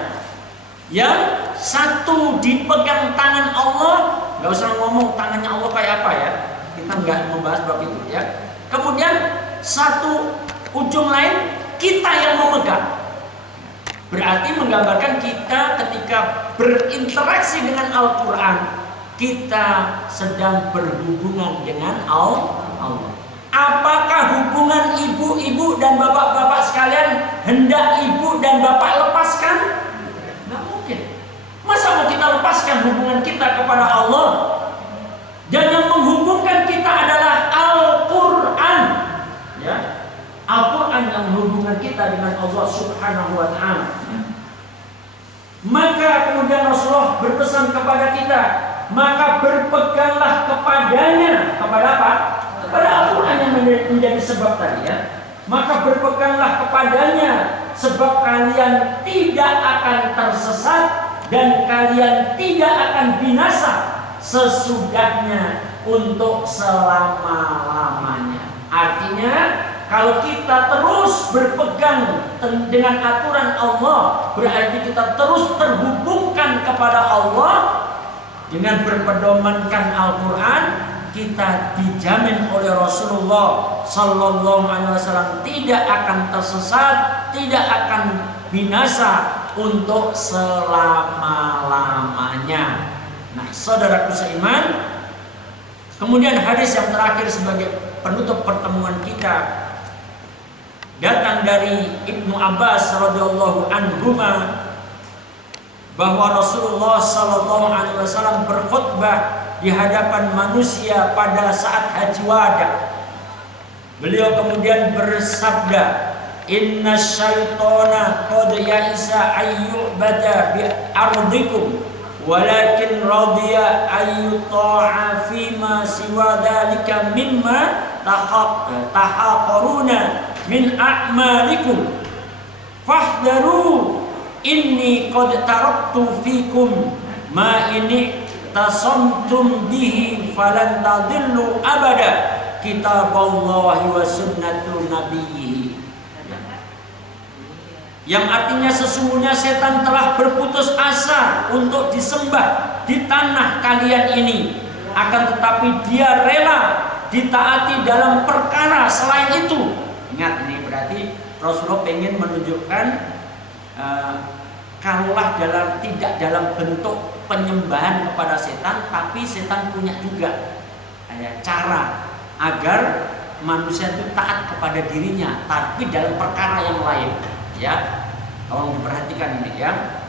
Yang satu dipegang tangan Allah, nggak usah ngomong tangannya Allah kayak apa ya. Kita nggak membahas bab itu ya. Kemudian satu ujung lain kita yang memegang. Berarti menggambarkan kita ketika berinteraksi dengan Al-Quran, kita sedang berhubungan dengan Allah. Apakah hubungan ibu-ibu dan bapak-bapak sekalian hendak ibu dan bapak lepaskan? Nggak mungkin. Masa mau kita lepaskan hubungan kita kepada Allah? Dan yang menghubungkan kita adalah Al-Quran, ya. Al-Quran yang menghubungkan kita dengan Allah Subhanahu wa Ta'ala. Maka kemudian Rasulullah berpesan kepada kita, maka berpeganglah kepadanya. Kepada apa? Kepada Al-Quran yang menjadi sebab tadi ya. Maka berpeganglah kepadanya, sebab kalian tidak akan tersesat dan kalian tidak akan binasa sesudahnya untuk selama-lamanya. Artinya kalau kita terus berpegang dengan aturan Allah, berarti kita terus terhubungkan kepada Allah dengan berpedomankan Al-Quran. Kita dijamin oleh Rasulullah Sallallahu Alaihi Wasallam tidak akan tersesat, tidak akan binasa untuk selama-lamanya. Nah, saudaraku seiman, kemudian hadis yang terakhir sebagai penutup pertemuan kita datang dari Ibnu Abbas radhiyallahu anhuma bahwa Rasulullah sallallahu alaihi wasallam berkhutbah di hadapan manusia pada saat haji wada. Beliau kemudian bersabda, "Inna syaitana qad ya'isa ayyubada bi ardikum walakin radiya ayyuta'a fima siwa dhalika mimma tahaqaruna min a'malikum fahdharu inni qad taraktu fikum ma ini tasamtum bihi falan tadillu abada kitaballahi wa sunnatu nabiyhi." Yang artinya sesungguhnya setan telah berputus asa untuk disembah di tanah kalian ini, akan tetapi dia rela ditaati dalam perkara selain itu. Ingat, ini berarti Rasulullah ingin menunjukkan kalaulah tidak dalam bentuk penyembahan kepada setan, tapi setan punya juga cara agar manusia itu taat kepada dirinya, tapi dalam perkara yang lain, ya. Tolong diperhatikan ini, ya.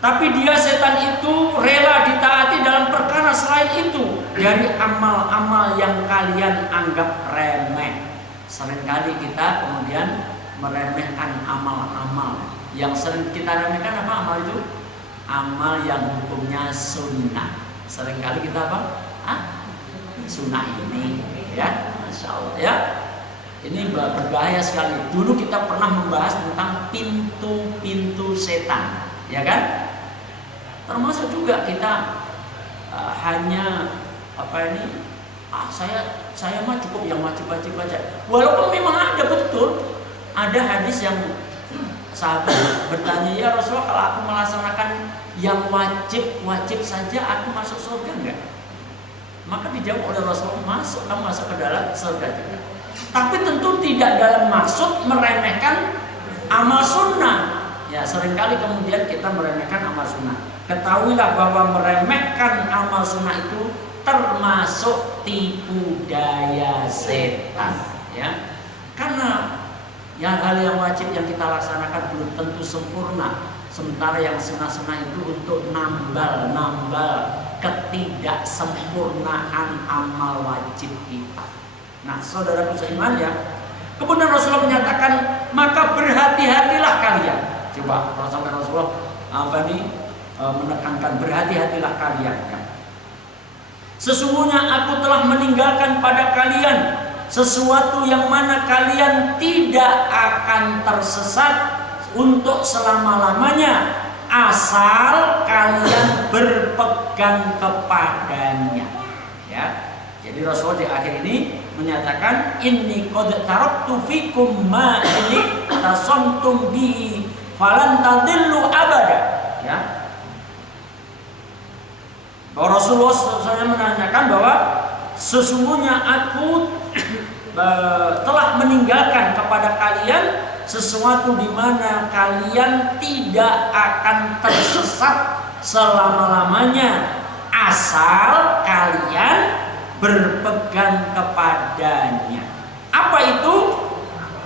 Tapi dia setan itu rela ditaati dalam perkara selain itu dari amal-amal yang kalian anggap remeh. Seringkali kita kemudian meremehkan amal-amal. Yang sering kita remehkan apa amal itu? Amal yang hukumnya sunnah. Seringkali kita apa? Sunnah ini, ya, Masya Allah, ya. Ini berbahaya sekali. Dulu kita pernah membahas tentang pintu-pintu setan, ya kan? Termasuk juga kita hanya saya mah cukup yang wajib-wajib aja. Walaupun memang ada betul, ada hadis yang sahabat bertanya, ya Rasulullah, kalau aku melaksanakan yang wajib saja, aku masuk surga enggak? Maka dijawab oleh Rasulullah, kamu masuk ke dalam surga juga. Tapi tentu tidak dalam maksud meremehkan amal sunnah. Ya, seringkali kemudian kita meremehkan amal sunnah. Ketahuilah bahwa meremehkan amal sunnah itu termasuk tipu daya setan, ya. Karena hal yang wajib yang kita laksanakan belum tentu sempurna, sementara yang sunnah-sunnah itu untuk nambal ketidaksempurnaan amal wajib kita. Nah, saudaraku seiman, ya. Kemudian Rasulullah menyatakan, maka berhati-hatilah kalian. Coba Rasulullah menekankan, berhati-hatilah kalian, ya. Sesungguhnya aku telah meninggalkan pada kalian sesuatu yang mana kalian tidak akan tersesat untuk selama-lamanya asal kalian berpegang kepadanya, ya. Jadi Rasulullah di akhir ini menyatakan, inni qad taraktu fikum ma in tasamtum bi falan tadillu abada, ya. Bahwa Rasulullah SAW menanyakan bahwa sesungguhnya aku telah meninggalkan kepada kalian sesuatu di mana kalian tidak akan tersesat selama-lamanya asal kalian berpegang kepadanya. Apa itu?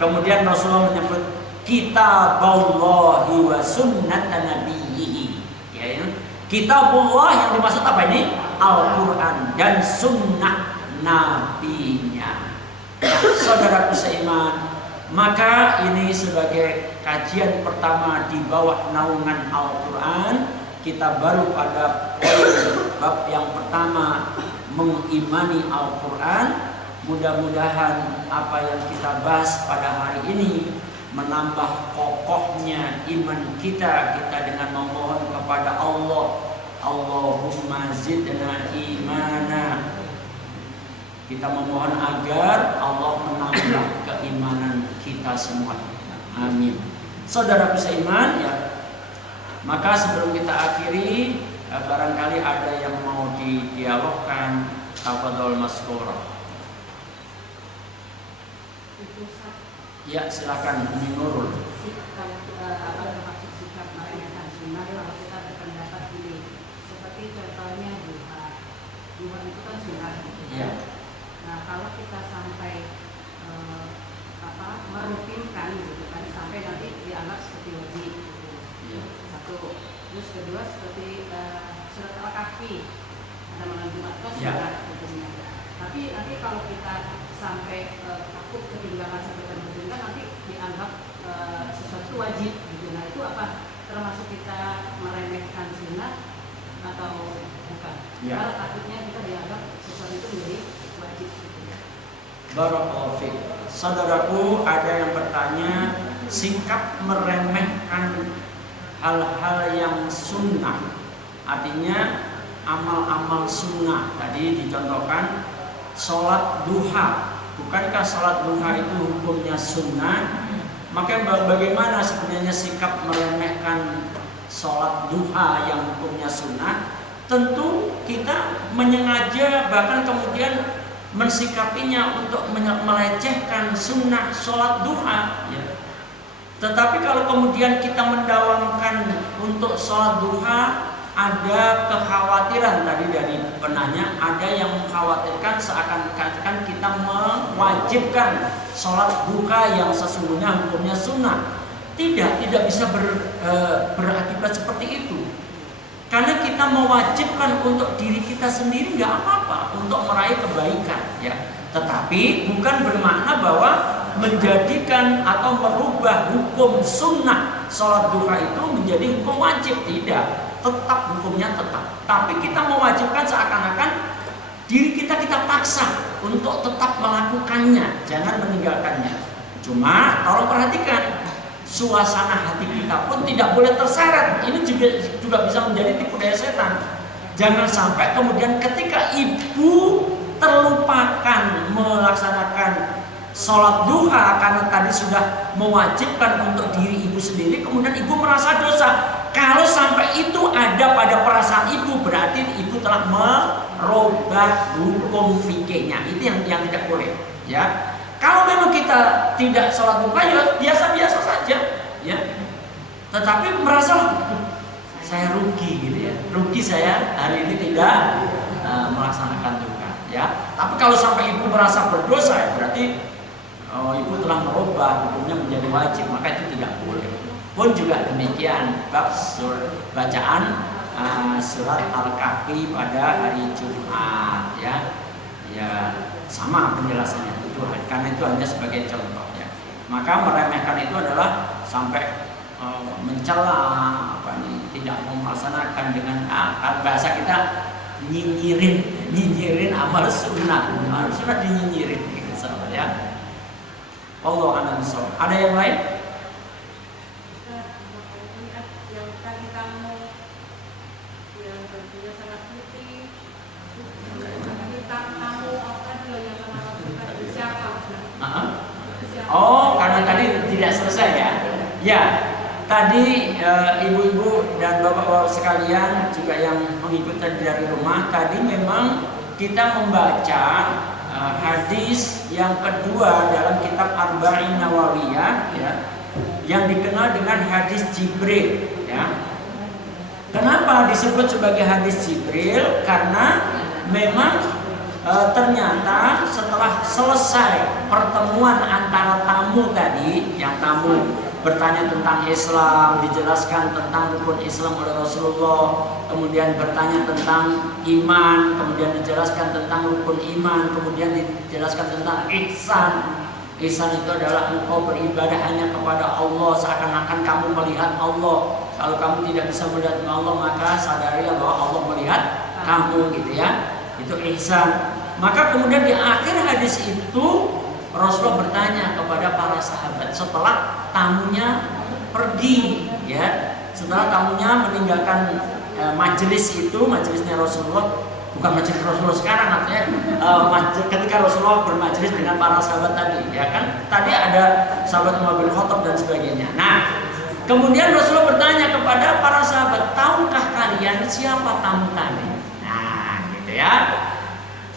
Kemudian Rasulullah menyebut kitaballahi wa sunnatan nabiyhi, ya. Kitabullah yang dimaksud apa ini? Al-Quran dan sunnah nabinya. Nah, saudaraku seiman, maka ini sebagai kajian pertama di bawah naungan Al-Quran. Kita baru pada bab yang pertama, mengimani Al-Quran. Mudah-mudahan apa yang kita bahas pada hari ini menambah kokohnya iman kita dengan memohon kepada Allah, Allahumma zidna imana. Kita memohon agar Allah menambah keimanan kita semua. Amin. Saudaraku seiman, ya. Maka sebelum kita akhiri, barangkali ada yang mau didialogkan, tafadhol maskurah. Ya, silakan Umi Nurul. Maksud sikap meremehkan sunnah, kalau kita berpendapat gini, seperti contohnya duha itu kan sunnah, gitu. Ya. Nah, kalau kita sampai merutinkan, gitu kan, sampai nanti dianggap seperti wajib, gitu. Ya. Satu, terus kedua seperti surat Al-Kahfi, ada malam Jumat kan Ya. sunnah, gitu. Tapi nanti kalau kita sampai takut ketinggalan sampai terbenturkan, nanti dianggap sesuatu wajib, gitu. Nah, itu apa? Termasuk kita meremehkan sunnah atau bukan? Ya. Kalau takutnya kita dianggap sesuatu itu menjadi wajib, gitu. Barakallahu fiik. Saudaraku, ada yang bertanya, sikap meremehkan hal-hal yang sunnah, artinya amal-amal sunnah. Tadi dicontohkan sholat duha. Bukankah sholat duha itu hukumnya sunnah? Maka bagaimana sebenarnya sikap meremehkan sholat duha yang hukumnya sunnah? Tentu kita menyengaja, bahkan kemudian mensikapinya untuk melecehkan sunnah sholat duha, ya. Tetapi kalau kemudian kita mendawamkan untuk sholat duha, ada kekhawatiran tadi dari penanya, ada yang mengkhawatirkan seakan-akan kita mewajibkan sholat duha yang sesungguhnya hukumnya sunnah. Tidak bisa berakibat seperti itu. Karena kita mewajibkan untuk diri kita sendiri nggak apa-apa untuk meraih kebaikan, ya. Tetapi bukan bermakna bahwa menjadikan atau merubah hukum sunnah sholat duha itu menjadi hukum wajib. Tidak, tetap hukumnya tetap. Tapi kita mewajibkan seakan-akan diri kita paksa untuk tetap melakukannya, jangan meninggalkannya. Cuma tolong perhatikan, suasana hati kita pun tidak boleh terseret. Ini juga bisa menjadi tipu daya setan. Jangan sampai kemudian ketika ibu terlupakan melaksanakan sholat duha karena tadi sudah mewajibkan untuk diri ibu sendiri, kemudian ibu merasa dosa. Kalau sampai itu ada pada perasaan ibu, berarti ibu telah merubah hukum fikihnya. Itu yang tidak boleh, ya. Kalau memang kita tidak sholat duha, ya biasa-biasa saja, ya. Tetapi merasa saya rugi, gitu ya. Rugi saya hari ini tidak melaksanakan duha, ya. Tapi kalau sampai ibu merasa berdosa, ya berarti ibu telah merubah hukumnya menjadi wajib, maka itu tidak boleh. Pun juga demikian bab bacaan surat Al-Kahfi pada hari Jumat, ya. Ya sama penjelasannya. Karena itu hanya sebagai contoh, ya. Maka meremehkan itu adalah sampai mencela tidak melaksanakan dengan bahasa kita nyinyirin amal sunnah dinyinyirin gitu, ya. Allah a'lam bishawab. Ada yang lain? Yang tadi kamu yang berjaya sangat putih, kamu apa dulu yang siapa? Oh, karena tadi tidak selesai, ya. Ya, tadi ibu-ibu dan bapak-bapak sekalian juga yang mengikuti dari rumah, tadi memang kita membaca hadis yang kedua dalam kitab Arba'in Nawawiyah, ya, yang dikenal dengan hadis Jibril, ya. Kenapa disebut sebagai hadis Jibril? Karena memang ternyata setelah selesai pertemuan antara tamu tadi, yang tamu bertanya tentang Islam, dijelaskan tentang rukun Islam oleh Rasulullah, kemudian bertanya tentang iman, kemudian dijelaskan tentang rukun iman, kemudian dijelaskan tentang ihsan. Ihsan itu adalah engkau beribadah hanya kepada Allah seakan-akan kamu melihat Allah. Kalau kamu tidak bisa melihat Allah, maka sadarilah bahwa Allah melihat kamu, gitu ya. Itu ihsan. Maka kemudian di akhir hadis itu Rasulullah bertanya kepada para sahabat setelah tamunya pergi, ya. Setelah tamunya meninggalkan majelisnya Rasulullah, bukan majelis Rasulullah sekarang, artinya ketika Rasulullah bermajelis dengan para sahabat tadi, ya kan. Tadi ada sahabat Umar bin Khattab dan sebagainya. Nah, kemudian Rasulullah bertanya kepada para sahabat, tahukah kalian siapa tamu tadi? Nah, gitu ya.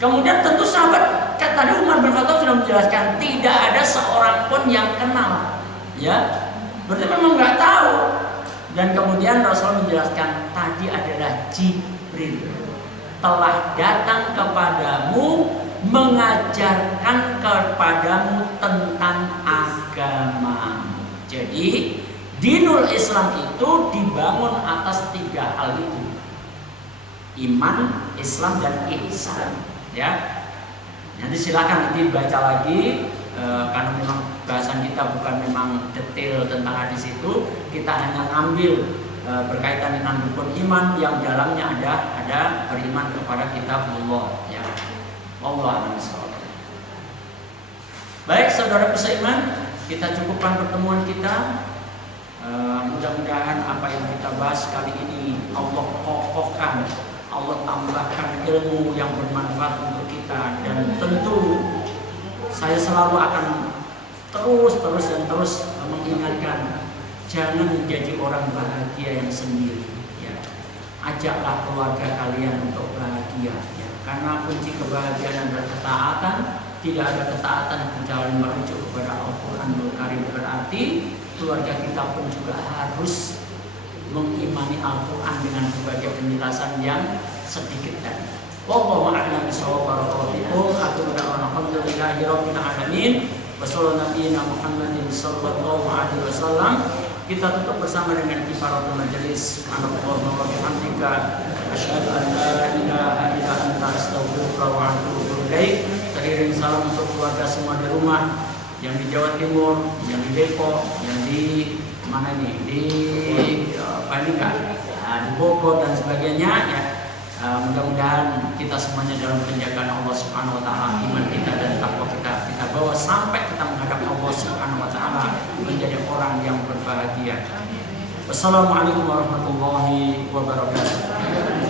Kemudian tentu sahabat, tadi Umar bin Khattab sudah menjelaskan tidak ada seorang pun yang kenal, ya. Berarti memang nggak tahu. Dan kemudian Rasulullah menjelaskan tadi adalah Jibril telah datang kepadamu mengajarkan kepadamu tentang agamamu. Jadi dinul Islam itu dibangun atas 3 hal itu: iman, Islam, dan ihsan. Ya, nanti silakan nanti baca lagi karena memang bahasan kita bukan memang detail tentang hadis itu, kita hanya ngambil berkaitan dengan rukun iman yang dalamnya ada beriman kepada kitabullah, ya. Allah a'lam bishawab. Baik, saudara seiman, kita cukupkan pertemuan kita. Mudah-mudahan apa yang kita bahas kali ini Allah kokohkan, Allah tambahkan ilmu yang bermanfaat untuk kita. Dan tentu saya selalu akan terus mengingatkan, jangan menjadi orang bahagia yang sendiri, ya. Ajaklah keluarga kalian untuk bahagia, ya. Karena kunci kebahagiaan adalah ketaatan. Tidak ada ketaatan kecuali merujuk kepada Al-Quranul Karim. Berarti keluarga kita pun juga harus mengimani Al-Quran dengan berbagai penjelasan yang sedikit tadi. Wallahu a'lam bishawab. Barakallahu fikum. Atur da'wana alhamdulillahi rabbil alamin. Wassallallahu nabiyina Muhammadin sallallahu alaihi wasallam. Kita tutup bersama dengan kifaratul majelis. Subhanallah wa bihamdika asyhadu an la ilaha illa anta astaghfiruka wa atubu ilaik. Teriring salam untuk keluarga semua di rumah, yang di Jawa Timur, yang di Depok, yang di mana nih, di Palingga, di Bogor dan sebagainya ya. Mudah-mudahan kita semuanya dalam penjagaan Allah Subhanahu wa taala, iman kita dan takwa kita bawa sampai kita menghadap Allah Subhanahu wa taala menjadi orang yang berbahagia. Wassalamualaikum warahmatullahi wabarakatuh.